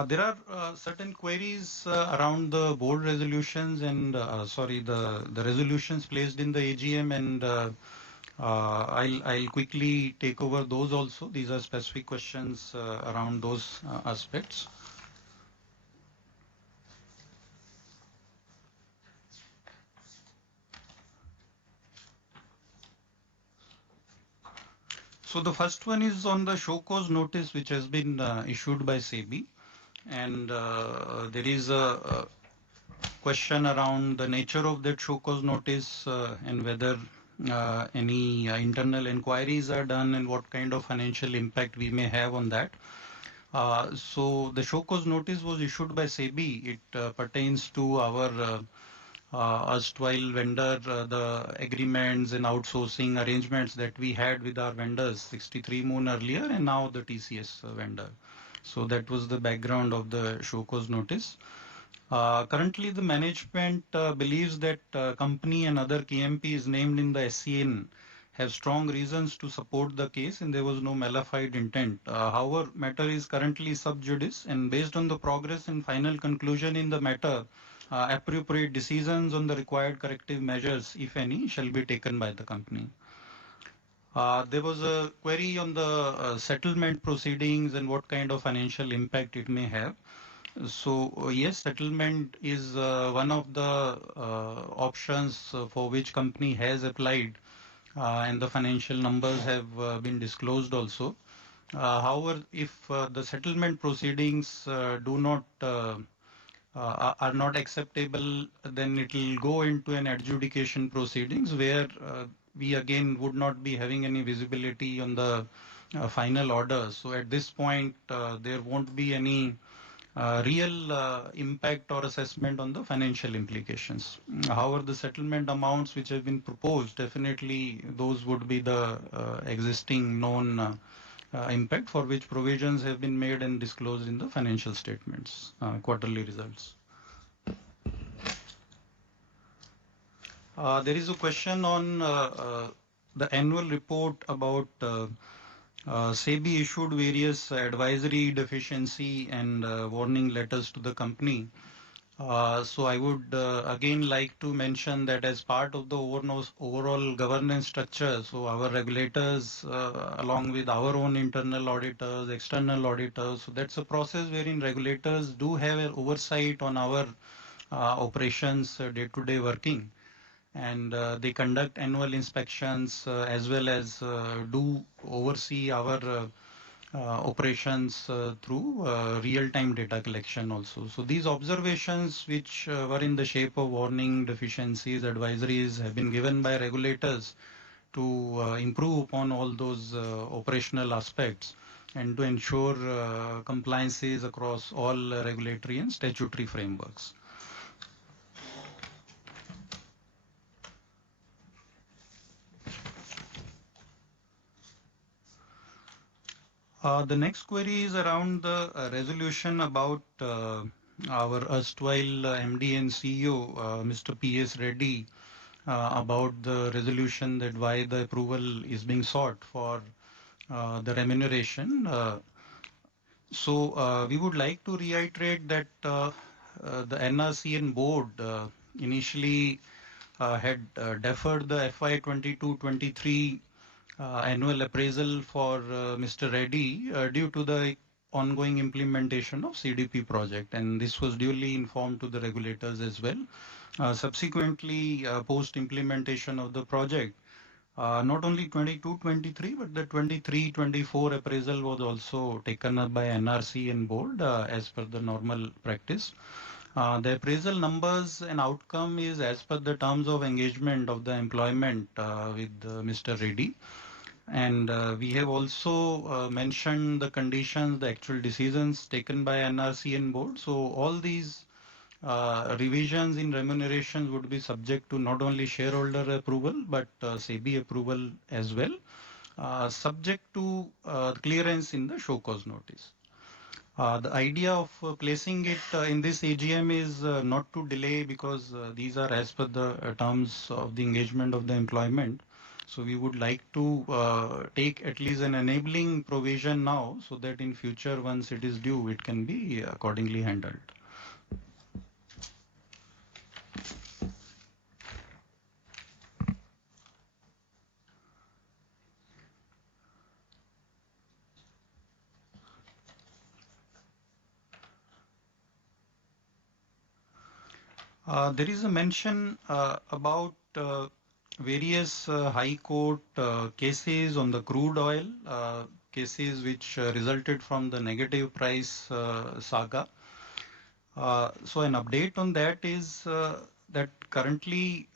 There are certain queries around the board resolutions and sorry, the resolutions placed in the AGM, and I'll quickly take over those also. These are specific questions around those aspects. So the first one is on the show cause notice which has been issued by SEBI, and there is a question around the nature of that show cause notice and whether any internal inquiries are done and what kind of financial impact we may have on that. So the show cause notice was issued by SEBI. It pertains to our erstwhile vendor, the agreements and outsourcing arrangements that we had with our vendors, 63 Moon earlier and now the TCS vendor. So that was the background of the show cause notice. Currently, the management believes that company and other KMPs named in the SCN have strong reasons to support the case and there was no malified intent. However, matter is currently sub judice, and based on the progress and final conclusion in the matter, appropriate decisions on the required corrective measures, if any, shall be taken by the company. There was a query on the settlement proceedings and what kind of financial impact it may have. So yes, settlement is one of the options for which company has applied, and the financial numbers have been disclosed also. However, if the settlement proceedings do not are not acceptable, then it will go into an adjudication proceedings where we again would not be having any visibility on the final order. So at this point, there won't be any real impact or assessment on the financial implications. However, the settlement amounts which have been proposed, definitely those would be the existing known impact for which provisions have been made and disclosed in the financial statements, quarterly results. There is a question on the annual report about SEBI issued various advisory deficiency and warning letters to the company. So I would again like to mention that as part of the overall governance structure, so our regulators, along with our own internal auditors, external auditors, so that's a process wherein regulators do have an oversight on our operations day-to-day working, and they conduct annual inspections as well as do oversee our operations through real-time data collection also. So these observations, which were in the shape of warning, deficiencies, advisories, have been given by regulators to improve upon all those operational aspects and to ensure compliances across all regulatory and statutory frameworks. The next query is around the resolution about our erstwhile MD and CEO, Mr. P.S. Reddy, about the resolution that why the approval is being sought for the remuneration. So we would like to reiterate that the NRC and board initially had deferred the FY 22-23 annual appraisal for Mr. Reddy due to the ongoing implementation of CDP project, and this was duly informed to the regulators as well. Subsequently, post implementation of the project, not only 22-23 but the 23-24 appraisal was also taken up by NRC and board as per the normal practice. The appraisal numbers and outcome is as per the terms of engagement of the employment with Mr. Reddy. And we have also mentioned the conditions, the actual decisions taken by NRC and board. So all these revisions in remunerations would be subject to not only shareholder approval, but SEBI approval as well, subject to clearance in the show cause notice. The idea of placing it in this AGM is not to delay, because these are as per the terms of the engagement of the employment. So we would like to take at least an enabling provision now, so that in future, once it is due, it can be accordingly handled. There is a mention about various High Court cases on the crude oil, cases which resulted from the negative price saga. So an update on that is that currently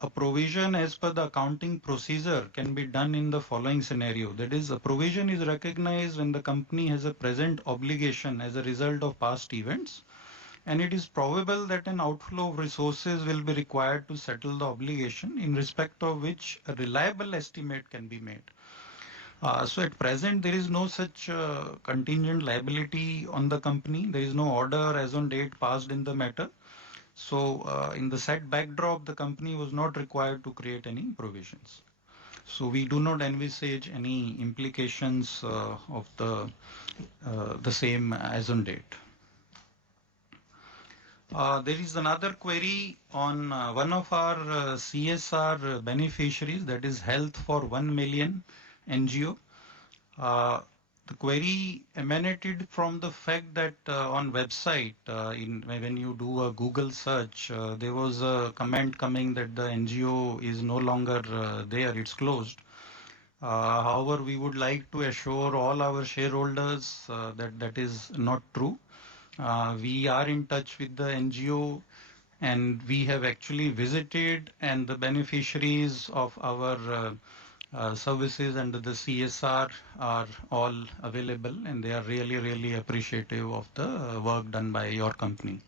a provision as per the accounting procedure can be done in the following scenario. That is, a provision is recognized when the company has a present obligation as a result of past events, and it is probable that an outflow of resources will be required to settle the obligation, in respect of which a reliable estimate can be made. So at present, there is no such contingent liability on the company. There is no order as on date passed in the matter. So in the said backdrop, the company was not required to create any provisions. So we do not envisage any implications of the same as on date. There is another query on one of our CSR beneficiaries, that is Health for 1 Million NGO. The query emanated from the fact that on website, when you do a Google search, there was a comment coming that the NGO is no longer there, it's closed. However, we would like to assure all our shareholders that that is not true. We are in touch with the NGO, and we have actually visited, and the beneficiaries of our services under the CSR are all available, and they are really, really appreciative of the work done by your company.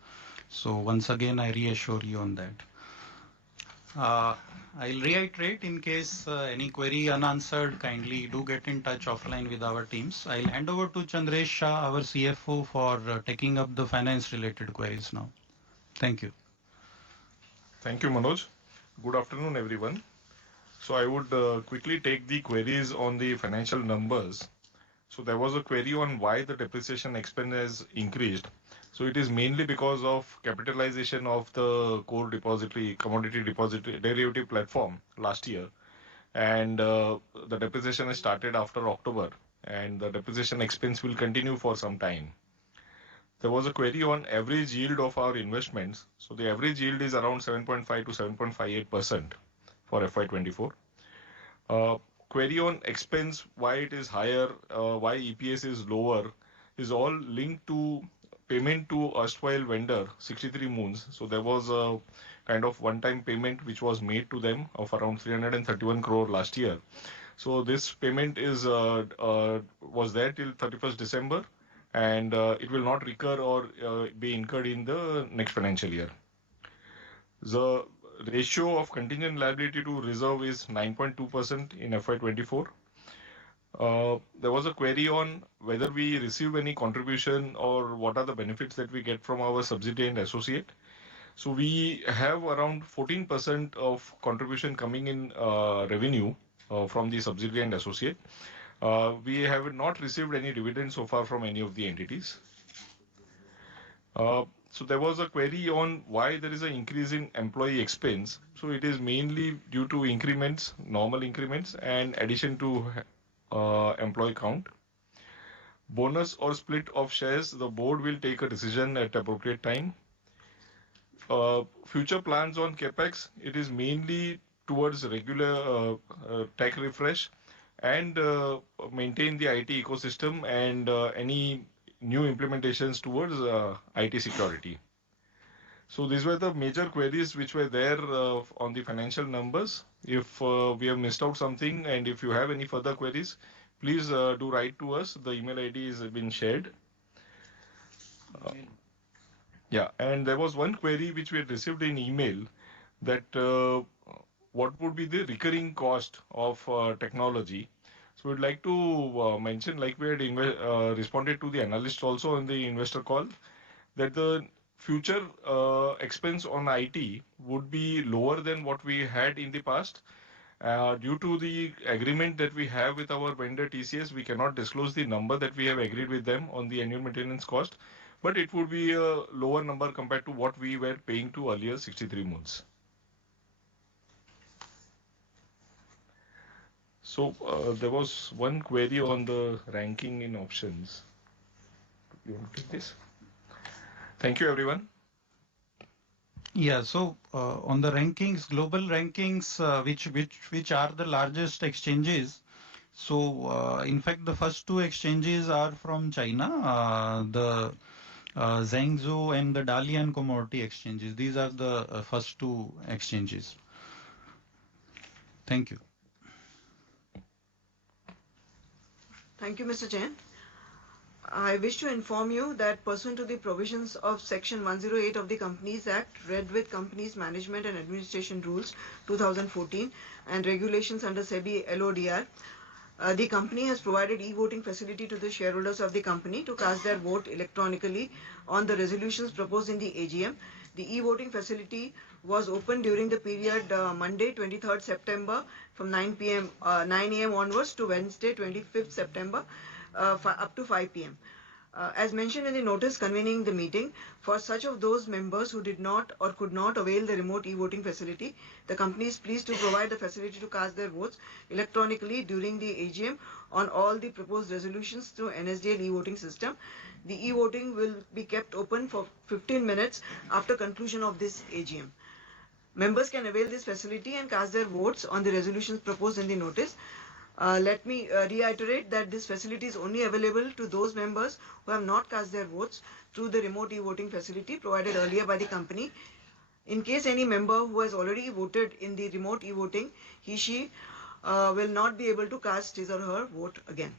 So once again, I reassure you on that. I'll reiterate, in case any query unanswered, kindly do get in touch offline with our teams. I'll hand over to Chandresh Shah, our CFO, for taking up the finance related queries now. Thank you. Thank you, Manoj. Good afternoon, everyone. So I would quickly take the queries on the financial numbers. So there was a query on why the depreciation expense has increased. So it is mainly because of capitalization of the core depository, commodity depository derivative platform last year. And the depreciation has started after October, and the depreciation expense will continue for some time. There was a query on average yield of our investments. So the average yield is around 7.5 to 7.58% for FY24. Query on expense, why it is higher, why EPS is lower, is all linked to payment to erstwhile vendor, 63 Moons. So there was a kind of one-time payment which was made to them of around 331 crore last year. So this payment is was there till 31st December, and it will not recur or be incurred in the next financial year. The ratio of contingent liability to reserve is 9.2% in FY24. There was a query on whether we receive any contribution or what are the benefits that we get from our subsidiary and associate. So we have around 14% of contribution coming in revenue from the subsidiary and associate. We have not received any dividends so far from any of the entities. So there was a query on why there is an increase in employee expense. So it is mainly due to increments, normal increments, and addition to employee count. Bonus or split of shares, the board will take a decision at appropriate time. Future plans on capex, it is mainly towards regular tech refresh and maintain the IT ecosystem and any new implementations towards IT security. So these were the major queries which were there on the financial numbers. If we have missed out something, and if you have any further queries, please do write to us. The email ID has been shared. Yeah, and there was one query which we had received in email that what would be the recurring cost of technology. So we'd like to mention, like we had responded to the analyst also on the investor call, that the future expense on IT would be lower than what we had in the past. Due to the agreement that we have with our vendor TCS, we cannot disclose the number that we have agreed with them on the annual maintenance cost, but it would be a lower number compared to what we were paying to earlier 63 months. So there was one query on the ranking in options. You want to take this? Thank you, everyone. Yeah, so on the rankings, global rankings, which are the largest exchanges. So in fact, the first two exchanges are from China, the Zhengzhou and the Dalian commodity exchanges. These are the first two exchanges. Thank you. Thank you, Mr. Jain. I wish to inform you that pursuant to the provisions of Section 108 of the Companies Act, read with Companies Management and Administration Rules 2014 and regulations under SEBI LODR, the company has provided e-voting facility to the shareholders of the company to cast their vote electronically on the resolutions proposed in the AGM. The e-voting facility was open during the period Monday 23rd September from 9 a.m. onwards to Wednesday 25th September up to 5 p.m. As mentioned in the notice convening the meeting, for such of those members who did not or could not avail the remote e-voting facility, the company is pleased to provide the facility to cast their votes electronically during the AGM on all the proposed resolutions through NSDL e-voting system. The e-voting will be kept open for 15 minutes after conclusion of this AGM. Members can avail this facility and cast their votes on the resolutions proposed in the notice. Let me reiterate that this facility is only available to those members who have not cast their votes through the remote e-voting facility provided earlier by the company. In case any member who has already voted in the remote e-voting, she will not be able to cast his or her vote again.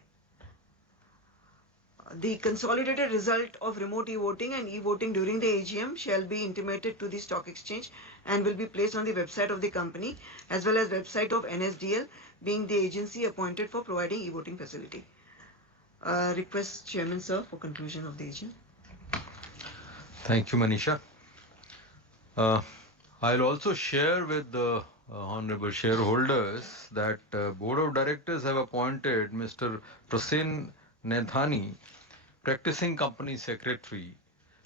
The consolidated result of remote e-voting and e-voting during the AGM shall be intimated to the stock exchange and will be placed on the website of the company as well as website of NSDL, being the agency appointed for providing e-voting facility. Request Chairman Sir for conclusion of the AGM. Thank you, Manisha. I'll also share with the honorable shareholders that Board of Directors have appointed Mr. Prasen Nedhani, practicing company secretary,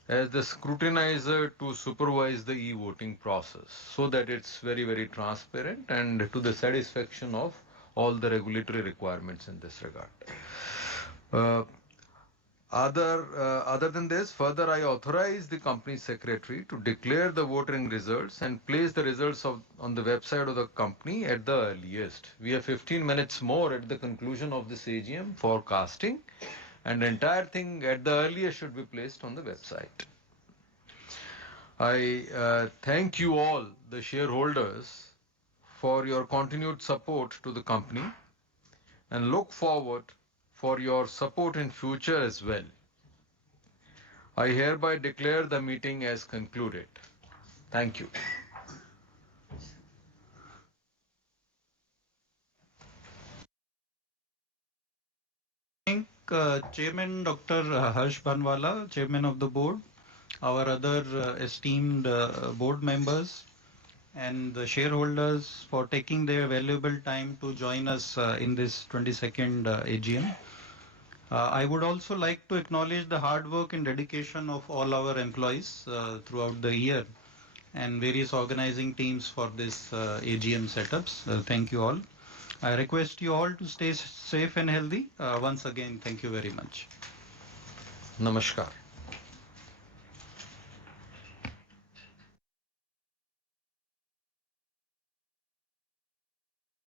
as the scrutinizer to supervise the e-voting process so that it's very, very transparent and to the satisfaction of all the regulatory requirements in this regard. Other than this, further I authorize the company secretary to declare the voting results and place the results on the website of the company at the earliest. We have 15 minutes more at the conclusion of this AGM for casting, and the entire thing at the earliest should be placed on the website. I thank you all, the shareholders, for your continued support to the company and look forward for your support in future as well. I hereby declare the meeting as concluded. Thank you. Thank Chairman Dr. Harsh Banwala, Chairman of the Board, our other esteemed board members, and the shareholders for taking their valuable time to join us in this 22nd AGM. I would also like to acknowledge the hard work and dedication of all our employees throughout the year and various organizing teams for this AGM setups. Thank you all. I request you all to stay safe and healthy. Once again, thank you very much. Namaskar.